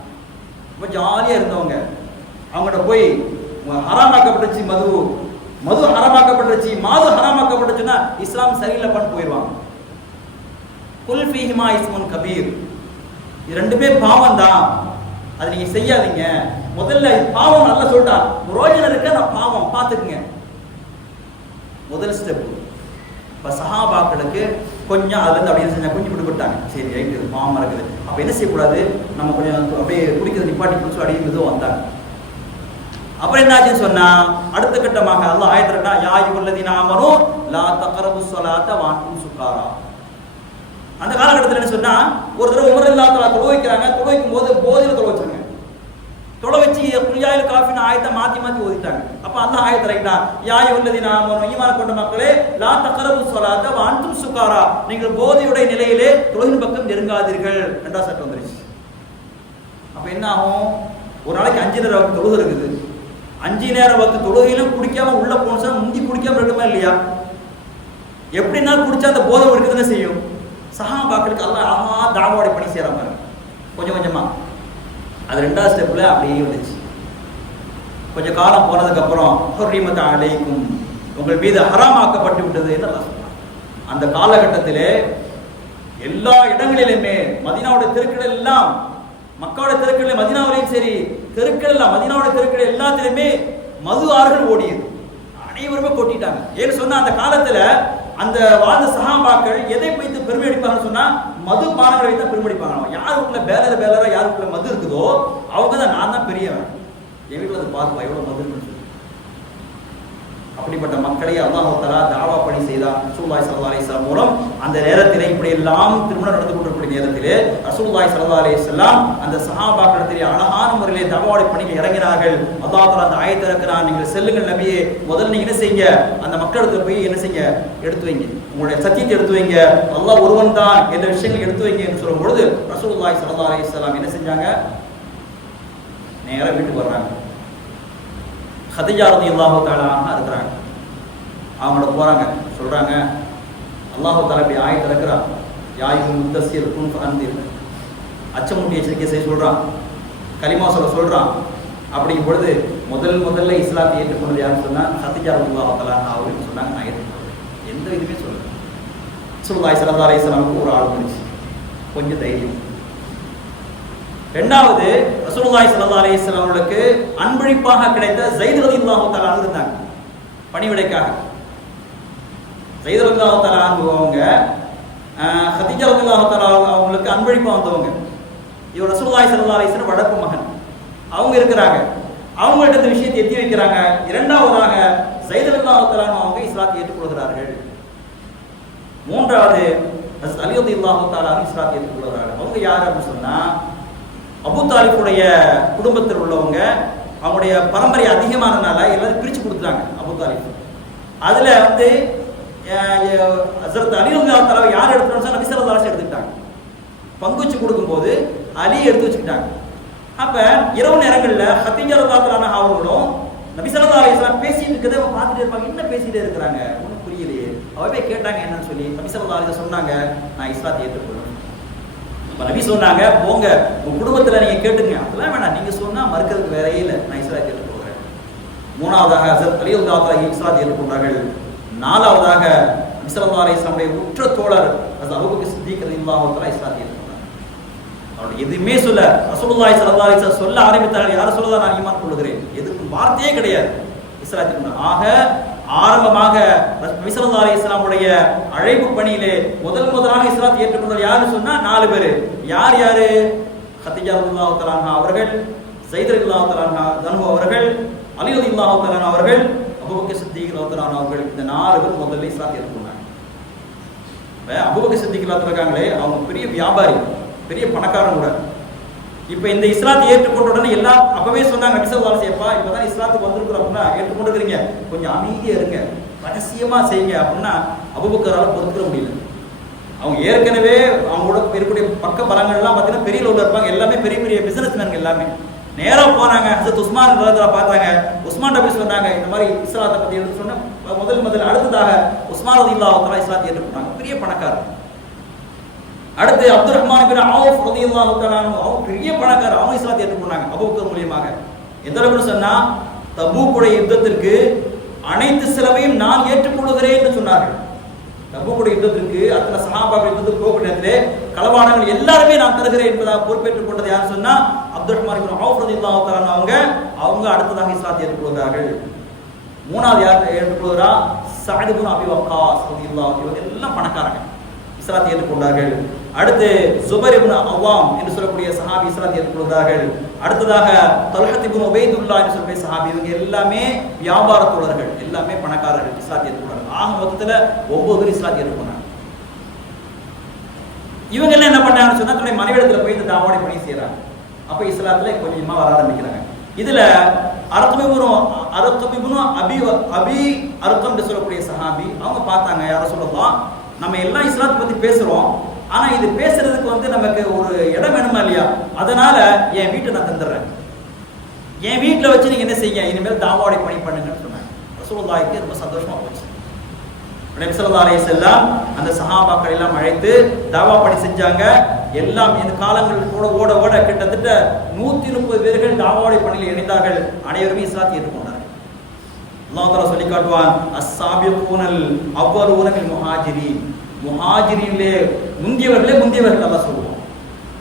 ரொம்ப ஜாலியா இருந்தவங்க. அவங்கள்ட்ட போய் ஹராமாக்கப்பட்டுச்சு மது ஹராமாக்கப்பட்டுச்சு, மாது ஹராமாக்கப்பட்டுச்சுன்னா இஸ்லாம் சரியில்லைப்பான்னு போயிடுவாங்க. குல் ஃபீஹிமா இஸ்முன் கபீர், இது ரெண்டுமே பாவம் தான், அதை நீங்க செய்யாதீங்க. முதல்ல பாவம் நல்லா சொல்லிட்டான், புரோஜனம் இருக்க நான் பாவம் பார்த்துக்குங்க, முதல் ஸ்டெப். இப்போ சஹாபாக்களுக்கு கொஞ்சம் அதுல இருந்து அப்படியே செஞ்சா கொஞ்சம் விடுபட்டாங்க. சரி ரைட்டு, பாவம் இருக்குது, அப்ப என்ன செய்யக்கூடாது, நம்ம கொஞ்சம் அப்படியே குடிக்கிறது நிப்பாட்டி குடிச்சு அப்படியே மெதுவாக வந்தாங்க. அப்புறம் என்னாச்சுன்னு சொன்னா அடுத்த கட்டமாக அல்லாஹ் ஆயத்துனா, யா அய்யுஹல்லதீன ஆமனூ லா தக்ரபுஸ் ஸலாத்த வஅன்தும் சுகாரா. அந்த காலகட்டத்தில் என்ன சொன்னா, ஒரு தடவை உமர் ரலியல்லாஹு தஆலா தொழ வைக்கிறாங்க. தொழ வைக்கும் போது போதையில தொழ வச்சாங்க. தொழ வச்சு குல்யாயில் காஃபின் ஆயத்தை மாத்தி ஓதிட்டாங்க. அப்ப அல்லாஹ் ஆயத்தை இறக்கிட்டான், யா அய்யுஹல்லதீன ஆமனூ, ஈமான் கொண்ட மக்களே, லா தக்ரபுஸ் ஸலாத்த வஅன்தும் சுகாரா, நீங்கள் போதையுடைய நிலையிலே தொழுகின் பக்கம் நெருங்காதீர்கள் என்றா சட்டம் வந்துருச்சு. அப்ப என்ன ஆகும்? ஒரு நாளைக்கு 5 நேர வக்து தொழுகை இருக்குது. 5 நேர வக்து தொழுகையிலும் குடிக்காம உள்ள போனா முந்தி குடிக்காம இருக்குமா இல்லையா? எப்படின்னா குடிச்சா அந்த போதை இருக்குதுன்னு செய்யும். சஹாபாக்களுக்கு அல்லாஹ் அழகா தாவாவுடைய பணி செய்யறாங்க கொஞ்சம் கொஞ்சமா. அது 2வது ஸ்டெப்ல அப்படியே வந்துச்சு. கொஞ்சம் காலம் போனதுக்கு அப்புறம் ஹுர்ரிமத் அலைக்கும், உங்கள் மீது ஹராமாக்கப்பட்டு விட்டது என்று அல்லாஹ் சொன்னான். அந்த காலகட்டத்திலே எல்லா இடங்களிலுமே மதீனாவுடைய தெருக்கள் எல்லாம், மக்காவுடைய தெருக்கள் மதீனாவிலையும் சரி, தெருக்கள் எல்லாம் மதீனாவுடைய தெருக்கள் எல்லாத்திலுமே மது ஆறுகள் ஓடியது. அனைவருமே கொட்டிட்டாங்க. ஏன்னு சொன்னா அந்த காலத்துல அந்த வாழ்ந்த சஹாபாக்கள் எதை வைத்து பெருமை அடிப்பாங்கன்னு சொன்னா மது பானங்களை வைத்து பெருமை அடிப்பாங்க. யாருக்குள்ள பேலரா யாருக்குள்ள மது இருக்குதோ அவங்க தான், நான் தான் பெரியவன், என் வீட்டில் அதை பார்ப்பா எவ்வளவு மது. அப்படிப்பட்ட மக்களை அல்லாஹ் தஆலா தாவா பணி செய்தார் ரசூலுல்லாஹி ஸல்லல்லாஹு அலைஹி வஸல்லம் மூலம். அந்த நேரத்திலே இப்படி எல்லாம் திருமணம் நடந்து கொண்டிருக்கிற நேரத்திலே ரசூலுல்லாஹி ஸல்லல்லாஹு அலைஹி வஸல்லம் அந்த சஹாபாக்களிடத்திலே அழகான முறையிலே தாவாவுடைய பணியில் இறங்கினார்கள். அல்லாஹ் தஆலா அந்த ஆயத்தை இறக்குறான், நீங்கள் செல்லுங்கள் நபியே, முதல்ல நீங்க என்ன செய்யுங்க, அந்த மக்களிடத்துல போய் என்ன செய்யுங்க, எடுத்து வைங்க, உங்களுடைய சத்தியத்தை எடுத்து வைங்க, அல்லாஹ் ஒருவன் தான் என்ற விஷயங்களை எடுத்து வைங்க என்று சொல்லும் பொழுது ரசூலுல்லாஹி ஸல்லல்லாஹு அலைஹி வஸல்லம் என்ன செஞ்சாங்க, நேரா வீட்டுக்கு வர்றாங்க. கதீஜா ரலியல்லாஹு தஆலா அன்ஹா இருக்கிறாங்க. அவங்களோட போறாங்க, சொல்றாங்க, அல்லாஹ் தஆலா இப்படி ஆயத்தை இறக்குறான், யா அய்யுஹல் முத்தஸ்ஸிர் குன் ஃபஅன்திர், அச்சமுட்டி எச்சரிக்கை செய்ய சொல்றான், கலிமா சொல்றான். அப்படிங்கும் பொழுது முதல்ல இஸ்லாத்தை ஏற்றுக்கொண்டது யாருன்னு சொன்னா கதீஜா ரலியல்லாஹு தஆலா அன்ஹா அவர்கள் சொன்னாங்க, நான் ஏற்றுக்கொள்றேன், எந்த இதுவுமே சொல்லல. ரசூலுல்லாஹி ஸல்லல்லாஹு அலைஹி வஸல்லம் ஒரு ஆள் முடிச்சு கொஞ்சம் தைரியம். இரண்டாவது, ரசூலுல்லாஹி ஸல்லல்லாஹு அலைஹி வஸல்லம் அவர்களுக்கு அன்பளிப்பாக கிடைத்த ஸைத் ரலியல்லாஹு தஆலா இருந்தாங்க பணிவிடைக்காக. ஸைத் ரலியல்லாஹு தஆலா அவங்க கதீஜா ரலியல்லாஹு தஆலா அவங்களுக்கு அன்பளிப்பா வந்தவங்க. இவர் ரசூலுல்லாஹி ஸல்லல்லாஹு அலைஹி வஸல்லம் வளர்ப்பு மகன், அவங்க இருக்கிறாங்க. அவங்கள்ட்ட இந்த விஷயத்தை எத்தி வைக்கிறாங்க. இரண்டாவதாக ஸைத் ரலியல்லாஹு தஆலா அவங்க இஸ்லாத்தை ஏற்றுக்கொள்கிறார்கள். மூன்றாவது ஹஜ்ரத் அலி ரலியல்லாஹு தஆலா இஸ்லாத்தை ஏற்றுக்கொள்கிறார்கள். அவங்க யார் அப்படின்னு சொன்னா அபூ தாலிபுடைய குடும்பத்தில் உள்ளவங்க. அவங்களுடைய பரம்பரை அதிகமானதுனால எல்லாரும் பிரிச்சு கொடுத்துட்டாங்க அபூ தாலிப். அதுல வந்து ஹஜ்ரத் அலி ரலியல்லாஹு தஆலா யார் எடுத்துட்டாங்க, நபி ஸல்லல்லாஹு அலைஹி வஸல்லம் எடுத்துட்டாங்க. பங்கு வச்சு கொடுக்கும்போது அலி எடுத்து வச்சுக்கிட்டாங்க. அப்ப இரவு நேரங்கள்ல கதீஜா ரலியல்லாஹு அன்ஹா அவர்களும் நபி ஸல்லல்லாஹு அலைஹி வஸல்லம் பேசிட்டு இருக்கதை பார்த்துட்டே இருப்பாங்க. என்ன பேசிட்டே இருக்கிறாங்க, ஒன்றும் புரியலையே. அவவே கேட்டாங்க என்னன்னு சொல்லி. நபி ஸல்லல்லாஹு அலைஹி வஸல்லம் சொன்னாங்க, நான் இஸ்லாத்தை ஏற்றுக்கொள்றேன். நபி சொன்னாங்க, போங்க உங்க குடும்பத்துல நீங்க கேட்டுங்க, அதெல்லாம் வேணாம், நீங்க சொன்னா மறுக்கிறதுக்கு வேறையே இல்லை, நான் இஸ்லாத்தை ஏற்றுக்கொள்றேன். மூணாவதாக ஹஜ்ரத் அலி ரலியல்லாஹு தஆலா இஸ்லாத்தை ஏற்றுக்கொண்டார்கள். நாலாவதாக நபி ஸல்லல்லாஹு அலைஹி வஸல்லம் உற்ற தோழர் ஹஜ்ரத் அபூபக்கர் சித்திக் ரலியல்லாஹு தஆலா இஸ்லாத்தை ஏற்றுக்கொண்டார். அவர் எதுவுமே சொல்ல ரசூலுல்லாஹி ஸல்லல்லாஹு அலைஹி வஸல்லம் சொல்ல ஆரம்பித்தார்கள், யார சொல்லலாம், நான் ஈமான் கொள்கிறேன், எதுக்கு வார்த்தையே கிடையாது, இஸ்லாத்தை கொண்டார். ஆக ஆரம்பமாக நபி ஸல்லல்லாஹு அலைஹி வஸல்லம் அழைப்பு பணியிலே முதலாக இஸ்லாத்தை ஏற்றுக்கொண்டவர் யாருன்னு சொன்னா 4 பேர். யார் யாரு? கதீஜா ரலியல்லாஹு தஆலா அன்ஹா அவர்கள், ஸைத் ரலியல்லாஹு தஆலா அன்ஹு அவர்கள், அலி ரலியல்லாஹு தஆலா அவர்கள், அபூபக்கர் சித்திக் ரலியல்லாஹு தஆலா அவர்கள். இந்த 4 பேர் முதல்ல இஸ்லாத்தை ஏற்றுக்கொண்டாங்க. அபூபக்கர் சித்திக் ரலியல்லாஹு இருக்காங்களே, அவங்க பெரிய வியாபாரி, பெரிய பணக்காரன் கூட. இப்ப இந்த இஸ்லாத்தை ஏற்றுக்கொண்ட உடனே எல்லாம் அப்பவே சொன்னாங்க, நபி ஸல்லல்லாஹு அலைஹி வஸல்லம் இப்பதான் இஸ்லாத்துக்கு வந்திருக்கிறோம் அப்படின்னா ஏற்றுக்கொண்டிருக்கிறீங்க, கொஞ்சம் அமைதியா இருங்க, ரகசியமா செய்யுங்க அப்படின்னா அபூபக்கரால பொறுத்துக்க முடியல. அவங்க ஏற்கனவே அவங்களோட இருக்கக்கூடிய பக்க பலங்கள்லாம் பார்த்தீங்கன்னா பெரிய லெவலில் இருப்பாங்க, எல்லாமே பெரிய பெரிய பிசினஸ் மேன்கள் எல்லாமே. நேரா போனாங்க, ஹஜ்ரத் உஸ்மான் ரலியல்லாஹு பார்த்தாங்க. உஸ்மான் நபி சொன்னாங்க, இந்த மாதிரி இஸ்லாத்தை பத்தி எடுத்து சொன்ன முதல் அடுத்ததாக உஸ்மான் ரலியல்லாஹு தஆலா இஸ்லாத்தை ஏற்றுக்கொண்டாங்க, பெரிய பணக்காரர். அடுத்து அப்துல் ரஹ்மான் பின் அவுஃப் ரலியல்லாஹு தஆலா அவங்க பெரிய பணக்காரர், அவங்க இஸ்லாத்தை ஏற்றுக்கொண்டாங்க அபூபக்கர் மூலமாக. எந்த அளவுக்கு சொன்னா தபூக்குடைய யுத்தத்திற்கு அனைத்து செலவையும் நான் ஏற்றுக்கொள்கிறேன் என்று சொன்னார்கள். தபூக்குடைய யுத்தத்திற்கு அத்தனை சஹாபாக்கள் யுத்தத்துக்கு போகிற நேரத்திலே களவாடங்கள் எல்லாருமே நான் தருகிறேன் என்பதாக பொறுப்பேற்றுக் கொண்டது யார் சொன்னா அப்துல் ரஹ்மான் பின் அவுஃப் ரலியல்லாஹு தஆலா அவங்க அடுத்ததாக இஸ்லாத்தை ஏற்றுக்கொள்கிறார்கள். மூணாவது யார் ஏற்றுக்கொள்கிறா? சஅத் இப்னு அபி வக்காஸ் ரலியல்லாஹு, இவங்க எல்லாம் பணக்காரங்க, இஸ்லாத்தை ஏற்றுக்கொண்டார்கள். அடுத்து ஜுபைர் இப்னு அவ்வாம் என்று சொல்லக்கூடிய சஹாபி இஸ்லாத்தை ஏற்றுக்கொள்கிறார்கள். அடுத்ததாக தல்ஹத் இப்னு உபைதுல்லாஹ் என்று சொல்லக்கூடிய சஹாபி, இவங்க எல்லாமே வியாபார தோழர்கள், எல்லாமே பணக்காரர்கள், இஸ்லாத்தை ஏற்றுக்கொண்டார்கள். ஆக மொத்தத்துல 9 பேர் இஸ்லாத்தை ஏற்றுக்கொண்டாங்க. இவங்க எல்லாம் என்ன பண்ணாங்கன்னு சொன்னா தன்னுடைய மனைவிடத்துல போய் இந்த தாவாடை பணி செய்யறாங்க. அப்ப இஸ்லாத்துல கொஞ்சமா வர ஆரம்பிக்கிறாங்க. இதுல அரக்கம் இப்னு அபி அரக்கம் என்று சொல்லக்கூடிய சஹாபி அவங்க பார்த்தாங்க, யார சொல்லலாம், நம்ம எல்லாம் இஸ்லாத்தை பத்தி பேசுறோம், ஆனா இது பேசுறதுக்கு நமக்கு ஒரு இடம் வேணுமா இல்லையா, அதனால என் வீட்டை நான் தந்துடுறேன், என் வீட்டுல வச்சு நீங்க என்ன செய்ய, இனிமேல் தாவாடை பணி பண்ணுங்கன்னு சொன்னாங்க. ரசூலுல்லாஹிக்கு ரொம்ப சந்தோஷமா போச்சு. நபி ஸல்லல்லாஹு அலைஹி வஸல்லம் அந்த சஹாபாக்கள் எல்லாம் அழைத்து தாவா பணி செஞ்சாங்க. எல்லாம் இந்த காலங்கள் கூட ஓட ஓட கிட்டத்தட்ட 130 பேர்கள் தாவாடை பணியில் இணைந்தார்கள். அனைவருமே இஸ்லாத்தை ஏற்றுக்கொண்டார்கள். அல்லாஹ் தஆலா சொல்லி காட்டுவான், அஸ்ஸாபிகூனல் அவ்வலூன மில் முஹாஜிரீன், முஹாஜிரீன்லே முந்தியவர்கள் அல்லாஹ் சொல்லுவான்.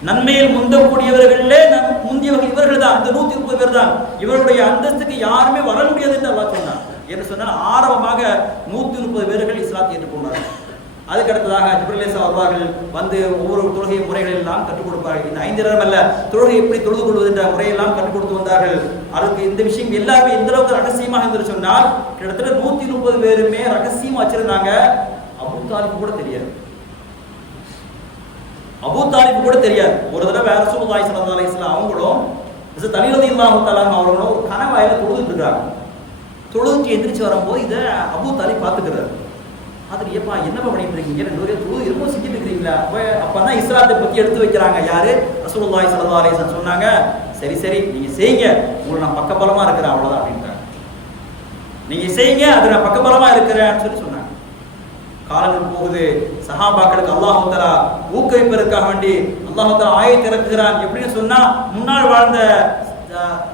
நன்மையில் முந்தக்கூடியவர்களே முந்தியவர்கள் இவர்கள் தான், இந்த 130 பேர் தான். இவருடைய அந்தஸ்துக்கு யாருமே வர முடியாது என்று அல்லாஹ் சொன்னார். என்று சொன்னால் ஆரம்பமாக 130 பேர்கள் இஸ்லாத்தை ஏற்றுக்கொண்டார்கள். அதுக்கு அடுத்ததாக ஜிப்ரீல் அலைஹிஸ்ஸலாம் வருவார்கள், வந்து ஒவ்வொரு தொழுகை முறைகள் எல்லாம் கற்றுக் கொடுப்பார்கள். இந்த 5 நேரம் அல்ல, தொழுகை எப்படி தொழுது கொள்வது என்ற முறையெல்லாம் கற்றுக் கொடுத்து வந்தார்கள். அதுக்கு இந்த விஷயம் எல்லாமே எந்த அளவுக்கு ரகசியமாக இருந்து சொன்னால், கிட்டத்தட்ட 130 பேருமே ரகசியமா வச்சிருந்தாங்க. அபூ தாலிப் கூட தெரியாது. அபூ தாலிப் கூட தெரியாது. ஒரு தடவை ரசூலுல்லாஹி ஸல்லல்லாஹு அலைஹி வஸல்லம் அவங்களும் அலி ரலியல்லாஹு தஆலா அவர்களும் ஒரு கனவாயில தொழுதுட்டு இருக்காங்க. தொழுதுட்டு எந்திரிச்சு வரும்போது இதை அபூ தாலிப் பார்த்துக்கிறாரு. அதுக்கு ஏப்பா என்னப்பா பண்ணிட்டு இருக்கீங்க, 2 பேரும் தொழுது எதுவும் செஞ்சுட்டு இருக்கிறீங்களா? அப்பதான் இஸ்லாத்தை பத்தி எடுத்து வைக்கிறாங்க. யாரு? ரசூலுல்லாஹி ஸல்லல்லாஹு அலைஹி வஸல்லம் சொன்னாங்க, சரி சரி நீங்க செய்யுங்க, உங்களுக்கு நான் பக்கபலமா இருக்கிறேன், அவ்வளவுதான் அப்படின்றாங்க. நீங்க செய்யுங்க, அது நான் பக்கபலமா இருக்கிறேன்னு சொல்லி சொன்னாங்க. காலங்கள் போகுது, சஹாபாக்களுக்கு அல்லாஹ் தஆலா ஊக்குவிப்பதற்காக வேண்டி அல்லாஹ் தஆலா ஆயத்தை இறக்குகிறான். எப்படின்னு சொன்னா, முன்னால் வாழ்ந்த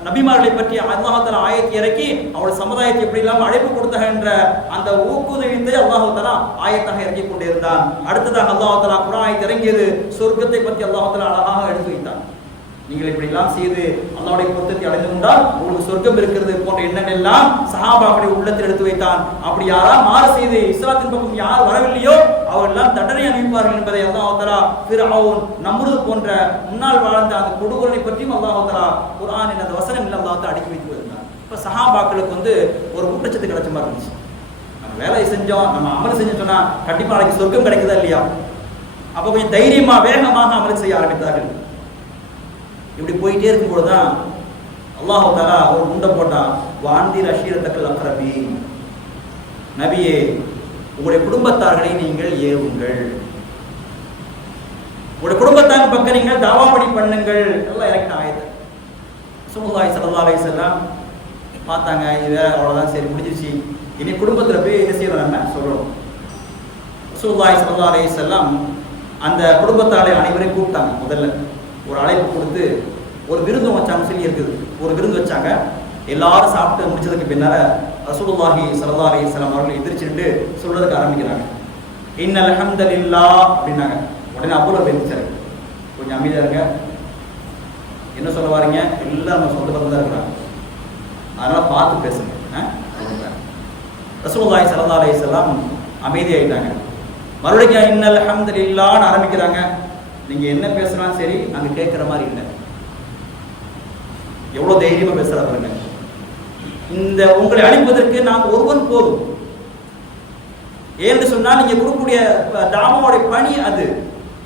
நபிமார்களை பற்றி அல்லாஹ் தஆலா ஆயத்தை இறக்கி அவருடைய சமுதாயத்தை எப்படி இல்லாம அழைப்பு கொடுத்தாங்க என்ற அந்த ஊக்குவித்தை அல்லாஹ் தஆலா ஆயத்தாக இறக்கி கொண்டிருந்தான். அடுத்ததாக அல்லாஹ் தஆலா குர்ஆனை இறங்கியது, சொர்க்கத்தை பற்றி அல்லாஹ் தஆலா அழகாக எடுத்து வைத்தான். நீங்கள் இப்படி எல்லாம் செய்து அல்லாஹ்வுடைய பொருத்தத்தை அடைந்து கொண்டால் உங்களுக்கு சொர்க்கம் இருக்கிறது போன்ற எண்ணங்கள் எல்லாம் சஹாபாக்களுடைய உள்ளத்தில் எடுத்து வைத்தான். அப்படி யாரா மாறு செய்து இஸ்லாத்தின் பக்கம் யார் வரவில்லையோ அவர்களெல்லாம் தண்டனை அனுப்பிப்பார்கள் என்பதை அல்லாஹ் தஆலா ஃபிர்அவுன், நம்ரூத் போன்ற முன்னால் வாழ்ந்த அந்த கொடுகோலை பற்றியும் அல்லாஹ் தஆலா குர்ஆனின் அந்த வசனங்கள் அல்லாஹ் தஆலா அடுக்கி வைத்து வருகிறார். இப்போ சஹாபாக்களுக்கு ஒரு ஊட்டச்சத்து கிடைச்ச மாதிரி இருந்துச்சு. நம்ம வேலையை செஞ்சோம், நம்ம அமல் செஞ்சோம் சொன்னா கண்டிப்பா நாளைக்கு சொர்க்கம் கிடைக்குதா இல்லையா? அப்போ கொஞ்சம் தைரியமா வேகமாக அமல் செய்ய ஆரம்பித்தார்கள். இப்படி போயிட்டே இருக்கும்போது தான் அல்லாஹ் தஆலா ஒரு குண்டை போட்டான், வான்தீர் அஷீரத்தக்கல் அக்ரபீன், நபியே உங்களுடைய குடும்பத்தார்களை நீங்கள் ஏவுங்கள், உங்களுடைய குடும்பத்தார் பக்கம் நீங்கள் தாவாபடி பண்ணுங்கள் எல்லாம் இறக்கின ஆயத்து. ரசூலுல்லாஹி ஸல்லல்லாஹு அலைஹி வஸல்லம் பார்த்தாங்க, இது அவ்வளோதான், சரி முடிஞ்சிருச்சு, இனி குடும்பத்தில் போய் என்ன செய்யணும் சொல்லணும். ரசூலுல்லாஹி ஸல்லல்லாஹு அலைஹி வஸல்லம் அந்த குடும்பத்தாரை அனைவரையும் கூப்பிட்டாங்க. முதல்ல ஒரு அழைப்பு கொடுத்து ஒரு விருந்து வச்சாங்க சொல்லி இருக்குது. ஒரு விருந்து வச்சாங்க. எல்லாரும் சாப்பிட்டு முடிச்சதுக்கு பின்னால ரசூலுல்லாஹி ஸல்லல்லாஹு அலைஹி வஸல்லம் அவர்கள் எதிர்ச்சிட்டு சொல்றதுக்கு ஆரம்பிக்கிறாங்க. இன்னல் ஹம்தலில்லாஹ் அப்படின்னாங்க. உடனே அபூலஹப் எந்திரிச்சாரு, கொஞ்சம் அமைதியா இருங்க, என்ன சொல்ல வாரீங்க, எல்லாம் நம்ம சொந்த பக்கம் தான் இருக்கிறாங்க, அதனால பார்த்து பேசுங்க. ரசூலுல்லாஹி ஸல்லல்லாஹு அலைஹி வஸல்லம் அமைதியாயிட்டாங்க. மறுபடியும் இன்னல் ஹம்தலில்லாஹ்னு ஆரம்பிக்கிறாங்க. நீங்க என்ன பேசுறாலும் சரி அங்க கேட்கிற மாதிரி இல்லை. எவ்வளவு தைரியமா பேசுறா பாருங்க. இந்த உங்களை அழைப்பதற்கு நாம் ஒருவன் போதும். ஏன்னு சொன்னா நீங்க கொடுக்கக்கூடிய தாமாவுடைய பணி அது.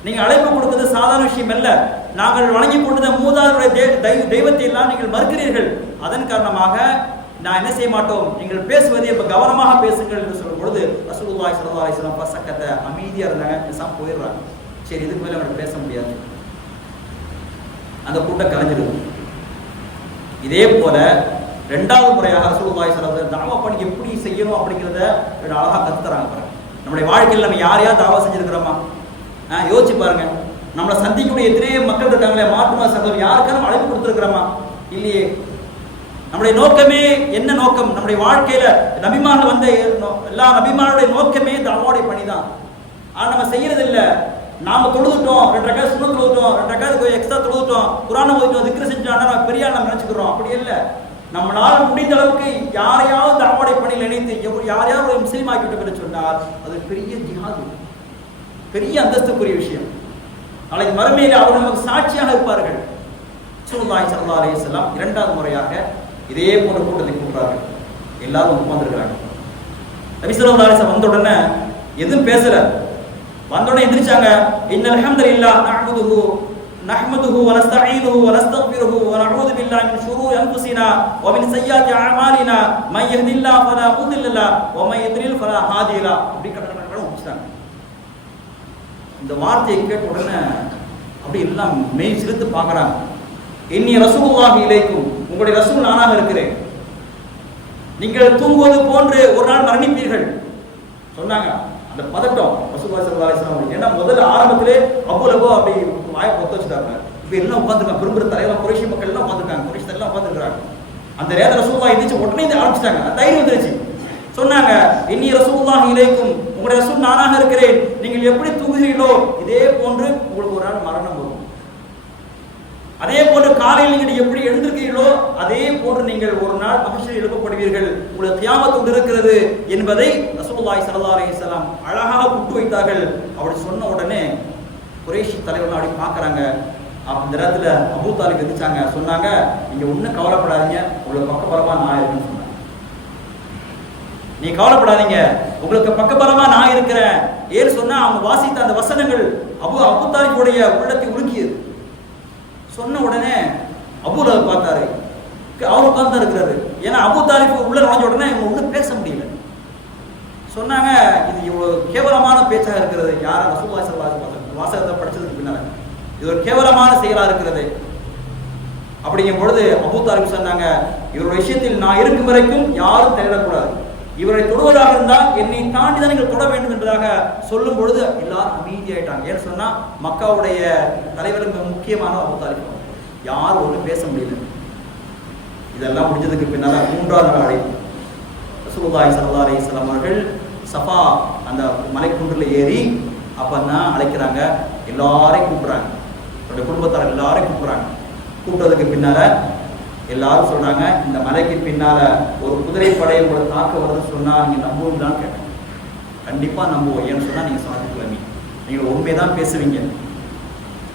நீங்க அழைப்பு கொடுக்கிறது சாதாரண விஷயம் அல்ல. நாங்கள் வணங்கி கொண்டத மூதாதையருடைய தெய்வத்தை எல்லாம் நீங்கள் மறுக்கிறீர்கள். அதன் காரணமாக நான் என்ன செய்ய மாட்டோம், நீங்கள் பேசுவதை இப்ப கவனமாக பேசுங்கள் என்று சொல்லும் பொழுது ரசூலுல்லாஹி ஸல்லல்லாஹு அலைஹி வஸல்லம் பசக்கத்தை அமைதியா இருந்தாங்க. பேசாம போயிடுறாங்க. சரி, இதுக்கு மேல அவனுக்கு பேச முடியாது, அந்த கூட்டம் கலைஞ்சிடும். இதே போல 2வது முறையாக ரசூலுல்லாஹி ஸல்லல்லாஹு அலைஹி வஸல்லம் தாவா பணி எப்படி செய்யணும் அப்படிங்கிறத அழகா கத்துறாங்க பாருங்க. நம்முடைய வாழ்க்கையில் நம்ம யாரையா தாவா செஞ்சிருக்கிறோமா? யோசிச்சு பாருங்க. நம்மளை சந்திக்கக்கூடிய எத்தனையோ மக்கள் இருக்காங்களே, மாற்றுமா சகோதரர், யாருக்கான அழைப்பு கொடுத்துருக்கிறோமா? இல்லையே. நம்முடைய நோக்கமே என்ன நோக்கம்? நம்முடைய வாழ்க்கையில நபிமார்கள் வந்த எல்லா நபிமாருடைய நோக்கமே தாவாவுடைய பணி தான். ஆனா நம்ம செய்யறது இல்லை. நாம தொழுதுட்டோம், 2 ரக்காத் சுன்னத் தொழுதுட்டோம், 2 ரக்காத் எக்ஸ்ட்ரா தொழுதுட்டோம், குர்ஆனை ஓதிட்டோம், திக்ர் செஞ்சோம்னா நம்ம பெரிய ஆளா நினைச்சுக்கிறோம். அப்படி இல்லை. நம்மளால முடிந்த அளவுக்கு யாரையாவது தாவாவுடைய பணியில் இணைத்து யாரையாவது ஒரு முஸ்லீம் ஆக்கிவிட்டோம் என்று சொன்னால் அது பெரிய ஜிஹாது, பெரிய அந்தஸ்துக்குரிய விஷயம். நாளைக்கு மறுமையில் அவர் நமக்கு சாட்சியாக இருப்பார்கள். ரசூலுல்லாஹி ஸல்லல்லாஹு அலைஹி வஸல்லம் 2வது முறையாக இதே போன்ற கூட்டத்தை கூப்பிடுறார்கள். எல்லாரும் உட்கார்ந்துருக்கிறாங்க. நபி ஸல்லல்லாஹு அலைஹி வஸல்லம் வந்த உடனே எதுவும் பேசல. வந்த உடனே எந்திரிச்சாங்க. இன்னல் ஹம்தலில்லாஹ் நஹ்மதுஹு வ நஸ்தஈனுஹு வ நஸ்தக்பிருஹு வ நஊது பில்லாஹி மின் ஷுரூரி அன்ஃபுஸினா வ மின் ஸய்யிஆத்தி அஅமாலினா மன் யஹ்தில்லாஹு ஃபலா முضில்ல லஹு வ மன் யுضلل ஃபலா ஹாதிய லஹு. அப்படி கடற்கரை முடிச்சாங்க. இந்த வார்த்தையை கேட்ட உடனே அப்படி எல்லாம் மெய் சிரித்து பார்க்கறாங்க. இன்னி ரசூலுல்லாஹி இலைக்கும், உங்களுடைய ரசூல் நானாக இருக்கிறேன். நீங்கள் தூங்குவது போன்று ஒரு நாள் மரணிப்பீர்கள் சொன்னாங்க. அந்த பதட்டம் ரசூலுல்லாஹி ஸல்லல்லாஹு அலைஹி வஸல்லம். ஏன்னா முதல்ல ஆரம்பத்திலே அபூலஹப் அப்படி வாயை பொத்த வச்சுட்டாங்க. இப்போ எல்லாம் உட்காந்துருக்காங்க. பெரும்பெரு தலைவர் குறைஷி மக்கள் எல்லாம் உட்காந்துருக்காங்க. குறைஷி எல்லாம் உட்காந்துருக்காங்க. அந்த நேரத்தில் ரசூலுல்லாஹி எந்திரிச்சு உடனே இந்த ஆரம்பிச்சிட்டாங்க. தைரியம் வந்துருச்சு. சொன்னாங்க, இன்னி ரசூலுல்லாஹி இலைக்கும், உங்களுடைய ரசூல் நானாக இருக்கிறேன். நீங்கள் எப்படி தூங்குகிறீர்களோ இதே போன்று உங்களுக்கு ஒரு நாள் மரணம் வரும். அதே போன்று காலையில் நீங்கள் எப்படி எழுந்திருக்கிறீர்களோ அதே போன்று நீங்கள் ஒரு நாள் மஹ்ஷரில் எழுப்பப்படுவீர்கள். உங்களுக்கு கியாமத் இருக்கிறது என்பதை ரசூலுல்லாஹி ரசூலுல்லாஹி ஸல்லல்லாஹு அலைஹி வஸல்லம் அழகாக கூப்பிட்டு வைத்தார்கள். அப்படி சொன்ன உடனே குறைஷி தலைவர்கள் அப்படி பார்க்குறாங்க. அந்த நேரத்தில் அபூ தாலிப் எதிர்த்தாங்க, சொன்னாங்க, நீங்க ஒன்றும் கவலைப்படாதீங்க, உங்களுக்கு பக்கபலமா நான் இருக்குன்னு சொன்னாங்க. நீ கவலைப்படாதீங்க, உங்களுக்கு பக்கபலமா நான் இருக்கிறேன். ஏன்னு சொன்னா அவங்க வாசித்த அந்த வசனங்கள் அபூ தாலிபுடைய உள்ளத்தை உருக்கியது. சொன்ன உடனே அபூ லஹப் பார்த்தாரு, அவர் உட்கார்ந்து தான் இருக்கிறாரு. ஏன்னா அபூ தாலிப் உள்ள நுழைஞ்ச உடனே இவங்க ஒன்றும் பேச முடியல. சொன்னாங்க, இது இவ்வளவு கேவலமான பேச்சாக இருக்கிறது. யாரும் ரசூலுல்லாஹி ஸல்லல்லாஹு அலைஹி வஸல்லம் வாசகத்தை படிச்சதுக்கு பின்னால இது ஒரு கேவலமான செயலா இருக்கிறது. அப்படிங்கும் பொழுது அபூ தாலிப் சொன்னாங்க, இவருடைய விஷயத்தில் நான் இருக்கும் வரைக்கும் யாரும் தலையிடக்கூடாது. இவரை தொடுவதாக இருந்தால் என்னை தாண்டி தான் நீங்கள் தொட வேண்டும் என்பதாக சொல்லும் பொழுது எல்லாரும் அமைதியாயிட்டாங்க. ஏன்னு சொன்னா மக்காவுடைய தலைவருக்கு முக்கியமான அபூ தாலிப், யாரும் ஒன்றும் பேச முடியல. இதெல்லாம் முடிஞ்சதுக்கு பின்னால 3வது நாள் ரசூலுல்லாஹி ஸல்லல்லாஹு அலைஹி வஸல்லம் அவர்கள் சஃபா அந்த மலைக்குன்றில் ஏறி அப்பதான் அழைக்கிறாங்க. எல்லாரையும் கூப்பிடுறாங்க, அவருடைய குடும்பத்தார் எல்லாரையும் கூப்பிடுறாங்க. கூப்பிட்டதுக்கு பின்னால எல்லாரும் சொல்றாங்க, இந்த மலைக்கு பின்னால ஒரு குதிரைப்படை உங்களை தாக்க வருதுன்னு சொன்னா நீங்க நம்புவீங்களான்னு கேட்டாங்க. கண்டிப்பா நம்புவோம். ஏன்னு சொன்னா நீங்க சாதிக்கலாமே, நீங்க உண்மைதான் பேசுவீங்க,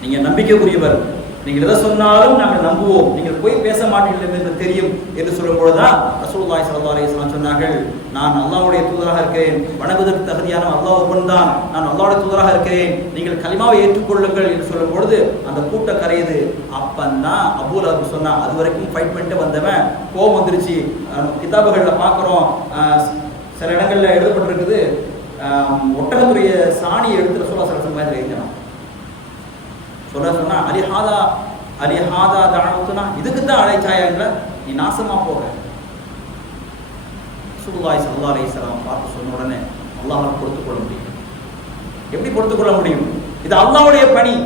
நீங்க நம்பிக்கைக்குரியவர், நீங்கள் எதை சொன்னாலும் நாங்கள் நம்புவோம், நீங்கள் போய் பேச மாட்டீர்கள் என்று தெரியும் என்று சொல்லும் பொழுதுதான் ரசூலுல்லாஹி ஸல்லல்லாஹு அலைஹி வஸல்லம் சொன்னார்கள், நான் அல்லாஹ்வுடைய தூதராக இருக்கிறேன், வணங்குவதற்கு தகுதியான அல்லாஹ் ஒருவன் தான், நான் அல்லாஹ்வுடைய தூதராக இருக்கிறேன், நீங்கள் கலிமாவை ஏற்றுக்கொள்ளுங்கள் என்று சொல்லும் பொழுது அந்த கூட்டம் கரையுது. அப்பந்தான் அபூ லஹப் சொன்னா, அது வரைக்கும் ஃபைட் பண்ணிட்டு வந்தவன் கோபம் வந்துருச்சு. கிதாபுகளில் பார்க்குறோம், சில இடங்கள்ல எழுதப்பட்டிருக்குது, ஒட்டகத்துடைய சாணியை எடுத்து ரசூலுல்லாஹி ஸல்லல்லாஹு அலைஹி வஸல்லம் மாதிரி எழுதினான். சொன்னா அலிஹாதா தானத்துனா, இதுக்கு தான் அழைச்சாயங்கள, நீ நாசமா போக. ரசூலுல்லாஹி ஸல்லல்லாஹு அலைஹி வஸல்லம் பார்த்து சொன்ன உடனே அல்லாஹ்வால் பொறுத்துக் கொள்ள முடியும். எப்படி பொறுத்துக் கொள்ள முடியும்? இது அல்லாஹ்வுடைய பணி,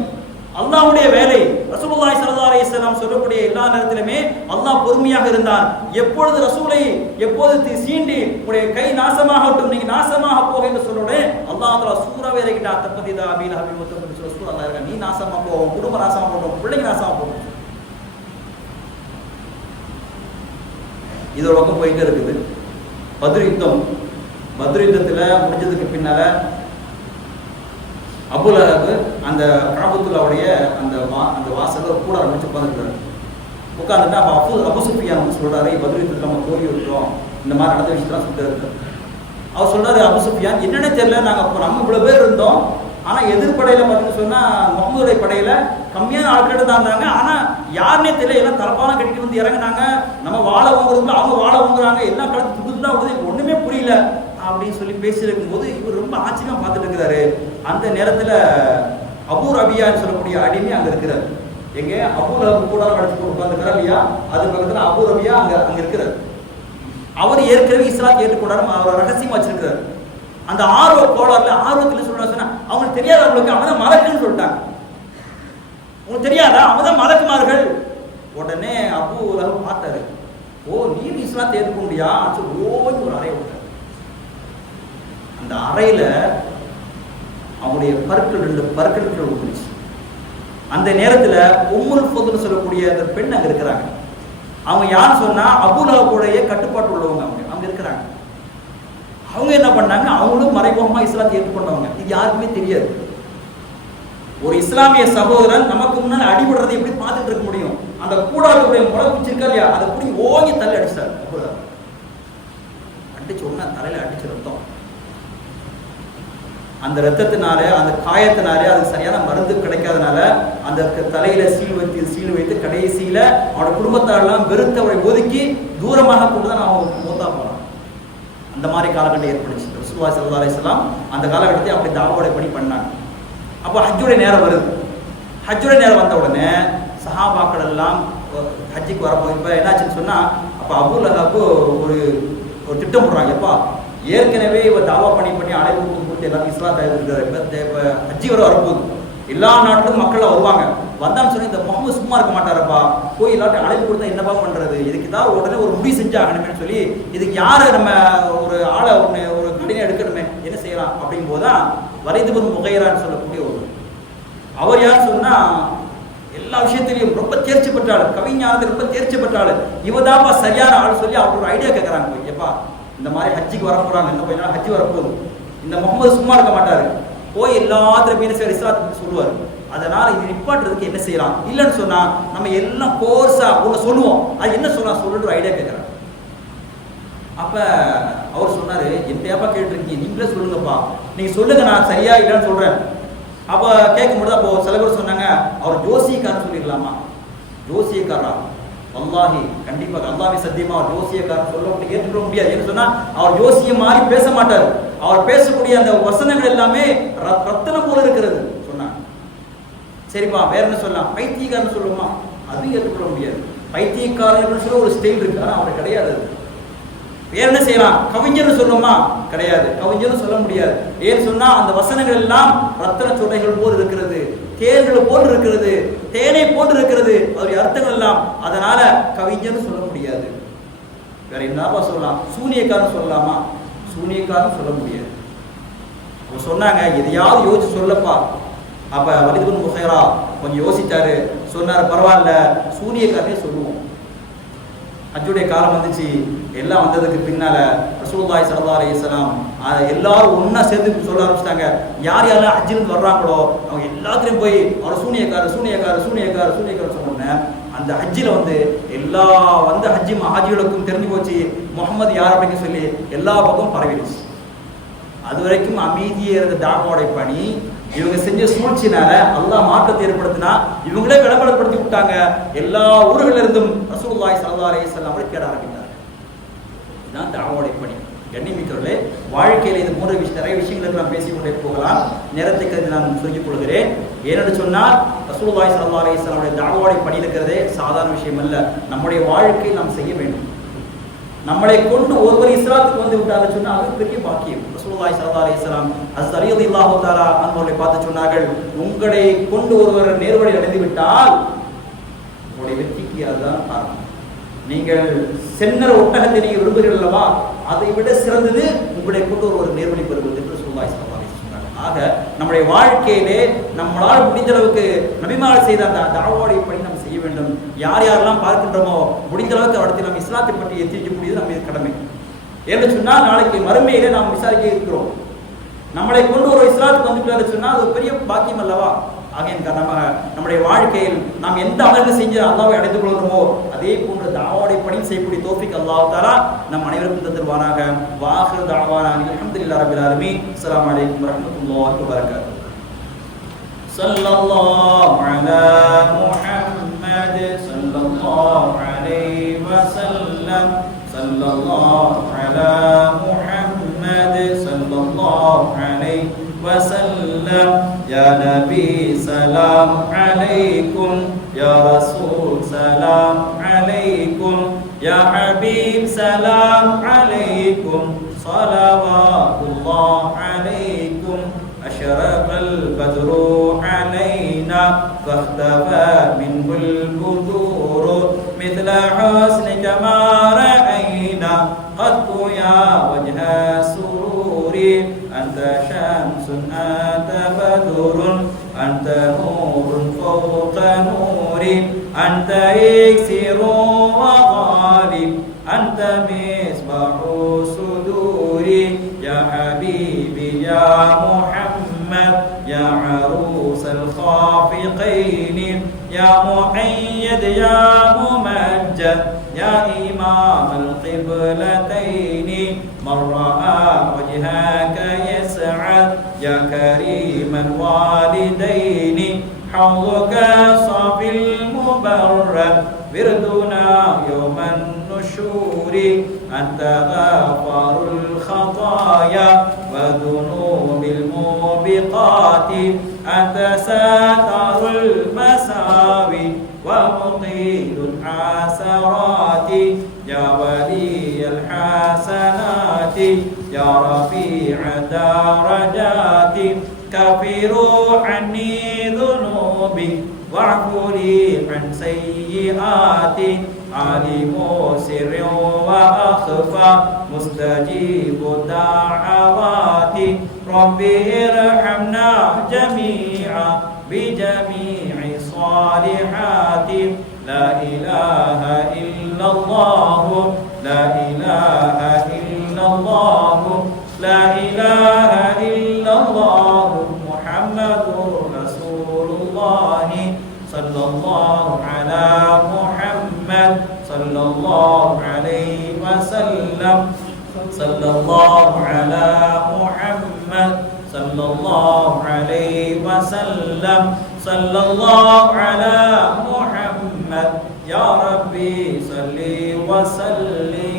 அல்லாஹ்வுடைய வேலை. ரசூலுல்லாஹி ஸல்லல்லாஹு அலைஹி வஸல்லம் சொல்லக்கூடிய எல்லா நேரத்திலுமே அல்லாஹ் பொறுமையாக இருந்தான். எப்பொழுது ரசூலை எப்போது சீண்டி உடைய கை நாசமாகட்டும், நீங்க நாசமாக போக என்று சொல்லுடைய அல்லாஹ் தஆலா சூராவே இறக்கிட்டா, தப்பதிதா அபீல் ஹபீப் முத்தம் ரசூல் அல்லாஹ் இருக்க, நீ நாசமா போ, குடும்ப நாசமா போடும், பிள்ளைங்க நாசமா போடும். இதோட பக்கம் போயிட்டே இருக்குது. பத்ர் யுத்தத்துல முடிஞ்சதுக்கு பின்னால அபூ லஹப் அந்த காபத்துல்லாவுடைய அந்த வாசல்ல கூட ஆரம்பிச்சு உட்காந்துருக்காரு. உட்காந்துட்டு அப்போ அபூ சுஃபியான் சொல்றாரு, பத்ர் யுத்தத்தில் நம்ம தோல்வி விட்டுறோம், இந்த மாதிரி நடந்த விஷயத்தெல்லாம் சொல்லிட்டு அவர் சொல்றாரு, அபூ சுஃபியான் என்னன்னு தெரியல, நாங்க நம்ம இவ்வளவு பேர் இருந்தோம், ஆனா எதிர்படையில பார்த்தீங்கன்னு சொன்னா முகமதுடைய படையில கம்மியான ஆட்கள் தான் இருந்தாங்க, ஆனா யாருன்னே தெரியல, எல்லாம் தலப்பான கட்டிட்டு வந்து இறங்கினாங்க, நம்ம வாழ வாங்குறதுல அவங்க வாழ வாங்குறாங்க, எல்லாம் கலந்து துடுதுதான் விடுது, ஒண்ணுமே புரியல அப்படின்னு சொல்லி பேசியிருக்கும் போது இவர் ரொம்ப ஆச்சரியமா பார்த்துட்டு இருக்கிறாரு. அந்த நேரத்துல அபூ ரபியான்னு சொல்லக்கூடிய அடிமை அங்க இருக்கிறார். எங்க அபூ லஹப் கூட அடிச்சு உட்கார்ந்துக்கிறார் இல்லையா, அது பக்கத்துல அபூ ரபியா அங்க இருக்கிறார். அவர் ஏற்கனவே இஸ்லாத்தை ஏற்றுக்கொண்டாரு, அவர் ரகசியமா வச்சிருக்கிறார். அந்த ஆர்வத்தில் சொன்னா அவங்களுக்கு தெரியாது, அவங்களுக்கு அவன் மலக்குன்னு சொல்லிட்டாங்க. உங்களுக்கு தெரியாதா, அவன் மலக்குமார்கள். உடனே அபூ லஹப் பார்த்தாரு, ஓ நீ இஸ்லாத்தை ஏற்றுக்க முடியா சொல்லி ஒரு அறை விட்டார். அந்த அறையில அவங்களுடைய பற்கள் 2 பற்கள் விழுந்துச்சு. அந்த நேரத்துல உம்முல் ஃபதுல் சொல்லக்கூடிய அந்த பெண் அங்க இருக்கிறாங்க. அவங்க யாருன்னு சொன்னா அபூ லஹபுடைய கட்டுப்பாட்டு உள்ளவங்க, அவங்க இருக்கிறாங்க. அவங்க என்ன பண்ணாங்க, அவங்களும் மறைமுகமா இஸ்லாத்தை ஏற்றுக்கொண்டவங்க. இது யாருக்குமே தெரியாது. ஒரு இஸ்லாமிய சகோதரன் நமக்கு முன்னாடி அடிபடுறதை எப்படி பார்த்துட்டு இருக்க முடியும்? அந்த கூடாதுடைய முளை பிடிச்சிருக்கா இல்லையா, அதை புடி ஓங்கி தள்ளி அடிச்சார். அடிச்சு உடனே தலையில அடிச்சு ரத்தம். அந்த ரத்தத்தினால, அந்த காயத்தினாலே அது சரியான மருந்து கிடைக்காதனால அந்த தலையில சீல் வைத்து கடைசியில அவனோட குடும்பத்தாரெல்லாம் வெறுத்து அவரை ஒதுக்கி தூரமாக கொண்டுதான் அவன் மூத்தா போனான். அந்த மாதிரி காலகட்டம் ஏற்படுச்சு. ரசூலுல்லாஹி ஸல்லல்லாஹு அலைஹி வஸல்லம் அந்த காலகட்டத்தை அப்படி தாவோட பணி பண்ணாங்க. அப்போ ஹஜ்ஜுடைய நேரம் வருது. ஹஜ்ஜுடைய நேரம் வந்த உடனே சஹாபாக்கள் எல்லாம் ஹஜ்ஜுக்கு வரப்போ இப்போ என்னாச்சுன்னு சொன்னா, அப்போ அபூ லஹப் ஒரு திட்டம் போடுறாங்க. எப்பா ஏற்கனவே இவர் தாவா பண்ணி அழைப்பு கொடுத்து எல்லாத்தையும் இஸ்லாத்தை இருக்காரு, இப்போ ஹஜ்ஜி வரப்போகுது, எல்லா நாட்டிலும் மக்கள் வருவாங்க, வந்தான்னு சொல்லி இந்த முகமது சும்மா இருக்க மாட்டாரப்பா, போய் எல்லாத்தையும் அழைப்பு கொடுத்தா என்னப்பா பண்றது, இதுக்கு தான் உடனே ஒரு முடிவு செஞ்சாகணுமே சொல்லி, இதுக்கு யாரு நம்ம ஒரு ஆளை ஒரு கடினம் எடுக்கணுமே, என்ன செய்யலாம் அப்படிங்கும் போதுதான் வலைது பின் முகைரான்னு சொல்லக்கூடிய அவர் யார் சொன்னா எல்லா விஷயத்திலையும் ரொம்ப தேர்ச்சி பெற்றாள், கவிஞானத்தில் ரொம்ப தேர்ச்சி பெற்றாள், இவதாப்பா சரியான ஆள் சொல்லி அவர் ஒரு ஐடியா கேட்கறாங்க. எப்பா இந்த மாதிரி ஹஜ்ஜிக்கு வரப்போறாங்க, இன்னும் கொஞ்ச நாள் ஹஜ்ஜி வரப்போகுது. இந்த முகமது சும்மா இருக்க மாட்டாரு, போய் எல்லாத்திலும் இஸ்லாத்துக்கு சொல்லுவார். அதனால இது நிப்பாட்டுறதுக்கு என்ன செய்யலாம்? இல்லைன்னு சொன்னா நம்ம எல்லாம் கோர்ஸா ஒன்று சொல்லுவோம், அது என்ன சொல்லலாம் சொல்லுன்ற ஐடியா கேட்குறாரு. அப்ப அவர் சொன்னாரு, என்னையாப்பா கேட்டிருக்கீங்க, நீங்களே சொல்லுங்கப்பா, நீங்க சொல்லுங்க, நான் சரியா இல்லைன்னு சொல்றேன். அப்ப கேட்கும்போது அப்போ சில பேர் சொன்னாங்க, அவர் ஜோசியக்காரன் சொல்லிடலாமா? ஜோசியக்காரா? அல்லாஹி கண்டிப்பாக அல்லாஹ்வே சத்தியமா அவர் ஜோசியக்காரன் சொல்ல முடியாது, ஏற்றுக்க முடியாது. ஏன்னு சொன்னா அவர் ஜோசியம் மாதிரி பேச மாட்டார். அவர் பேசக்கூடிய அந்த வசனங்கள் எல்லாமே ரத்தனம் போல இருக்கிறது சொன்னாங்க. சரிப்பா, வேற என்ன சொல்லலாம்? பைத்தியக்காரன் சொல்லுமா? அது ஏற்றுக்கொள்ள முடியாது. பைத்தியக்காரன் சொல்ல ஒரு ஸ்டைல் இருக்கு, ஆனா அவர் கிடையாது. வேற என்ன செய்யலாம்? கவிஞர் சொல்லுமா? கிடையாது, கவிஞரும் சொல்ல முடியாது. ஏன்னு சொன்னா அந்த வசனங்கள் எல்லாம் ரத்தன சுடைகள் போல் இருக்கிறது, தேர்கள் போல் இருக்கிறது, தேனை போல் இருக்கிறது, அவருடைய அர்த்தங்கள் எல்லாம். அதனால கவிஞர் சொல்ல முடியாது. வேற என்னப்பா சொல்லலாம்? சூனியக்காரன் சொல்லலாமா? சூனியக்காரன் சொல்ல முடியாது. அவங்க சொன்னாங்க, எதையாவது யோசிச்சு சொல்லப்பா. அப்ப வலித் பின் முகைரா கொஞ்சம் யோசிச்சாரு, சொன்னாரு, பரவாயில்ல சூனியக்காரனே சொல்லுவோம். ஹஜ்ஜுடைய காலம் வந்துச்சு, எல்லாம் வந்ததுக்கு பின்னால ரசூலுல்லாஹி ஸல்லல்லாஹு அலைஹி வஸல்லம் எல்லாரும் ஒன்னா சேர்ந்து சொல்ல ஆரம்பிச்சிட்டாங்க. யார் யாரெல்லாம் ஹஜ்ஜிலிருந்து வர்றாங்களோ அவங்க எல்லாத்துலையும் போய் அவர் சூனியக்காரர் சூனியக்காரர் சூனியக்காரர் சூனியக்காரர் சொன்னோன்னே அந்த ஹஜ்ஜில் வந்து எல்லா வந்து ஹாஜிகளுக்கும் தெரிஞ்சு போச்சு முகமது யார் அப்படின்னு சொல்லி எல்லா பக்கமும் பரவிடுச்சு. அது வரைக்கும் அமைதியே இருந்த தாவாவுடைய பணி இவங்க செஞ்ச சூழ்ச்சினால அல்லாஹ் மாற்றத்தை ஏற்படுத்தினா இவங்களே விளம்பரப்படுத்தி விட்டாங்க. எல்லா ஊர்களில் இருந்தும் ரசூலுல்லாஹி ஸல்லல்லாஹு அலைஹி வஸல்லம் அவரை தேட ஆரம்பித்தார். இதுதான் தாவாவுடைய பணி. கண்ணியமிக்கவர்களே, வாழ்க்கையில் இது போன்ற நிறைய விஷயங்களுக்கு நான் பேசிக்கொண்டே போகலாம். நேரத்தை கருதி நான் சொல்லிக் கொள்கிறேன். ஏனென்று சொன்னால் ரசூலுல்லாஹி ஸல்லல்லாஹு அலைஹி வஸல்லம் அவருடைய தாவாவுடைய பணி இருக்கிறதே சாதாரண விஷயம் அல்ல. நம்முடைய வாழ்க்கையை நாம் செய்ய வேண்டும். நம்மளை கொண்டு ஒருவர் இஸ்லாத்துக்கு வந்து விட்டார் சொன்னா அது பெரிய பாக்கியம். ரசூலுல்லாஹி ஸல்லல்லாஹு அலைஹி வஸல்லம் ஹஸ்ரத் அலி ரலியல்லாஹு தஆலா அன்ஹுவை பார்த்து சொன்னார்கள், உங்களை கொண்டு ஒருவர் நேர்வழி அடைந்து விட்டால் உங்களுடைய வெற்றிக்கு அதுதான் காரணம். நீங்கள் சென்ன ஒட்டகத்தை நீங்கள் விரும்புகிறீர்கள் அல்லவா, அதை விட சிறந்தது உங்களை கொண்டு ஒருவர் நேர்வழி பெறுவது என்று ரசூலுல்லாஹி ஸல்லல்லாஹு அலைஹி வஸல்லம் சொன்னார்கள். ஆக நம்முடைய வாழ்க்கையிலே நம்மளால் முடிந்த அளவுக்கு நபிமார்கள் செய்த அந்த தாவாவுடைய பணி நாம் செய்ய வேண்டும். யார் யாரெல்லாம் பார்க்கின்றோமோ முடிந்த அளவுக்கு அவரிடத்தில் நாம் இஸ்லாத்தை பற்றி எச்சரிக்க முடியுது நம்ம கடமை. ஏன்னு சொன்னால் நாளைக்கு மறுமையிலே நாம் விசாரிக்க இருக்கிறோம். நம்மளை கொண்டு ஒரு இஸ்லாத்துக்கு வந்துட்டு சொன்னால் அது பெரிய பாக்கியம் அல்லவா. ஆகையின் காரணமாக நம்முடைய வாழ்க்கையில் நாம் எந்த அமல்கள் செஞ்சு அல்லாஹ்வை அடைந்து கொள்கிறோமோ அதே போன்ற தாவாவுடைய பணி செய்யக்கூடிய தௌஃபீக் அல்லாஹ் தஆலா நம் அனைவருக்கும் தருவானாக. வாஹிரு தஅவானா அல்ஹம்துலில்லாஹி ரப்பில் ஆலமீன். அஸ்ஸலாமு அலைக்கும் வரஹ்மத்துல்லாஹி வபரகாத்துஹு. ஸல்லல்லாஹு அலா முஹம்மத் ஸல்லல்லாஹு அலைஹி வஸல்லம். ஸல்லல்லாஹு அலா முஹம்மத் ஸல்லல்லாஹு அலைஹி وسلم. يا نبي سلام عليكم، يا رسول سلام عليكم، يا حبيب سلام عليكم، صلوات الله عليكم. أشرق البدر علينا فاختفى منه البدور مثل حسنك ما رأينا قط يا وجه سرور. أنت شمس أنت بدر أنت نور فوق نور أنت إكسير وغالب أنت مصباح صدور. يا حبيبي يا محمد يا عروس الخافقين يا مؤيد يا ممجد يا إمام القبلتين. من رأى وجهك يسعد يا كريم الوالدين. حوضك صافي المبرد وردنا يوم النشور. أنت غفار الخطايا وذنوب الموبقات. أنت ساتر المساوي ومقيل العثرات. يا ولي الحسنات يا رفيع درجات. كفروا عني ذنوبي واعفوا لي عن سيئاتي. عالم سر وأخفى مستجيب الدعوات. ربي ارحمنا جميعا بجميع الصالحات. لا إله إلا الله لا إله إلا الله لا إله إلا الله محمد رسول الله صلى الله على محمد صلى الله عليه وسلم صلى الله على محمد صلى الله عليه وسلم صلى الله على محمد يا ربي صل وسلم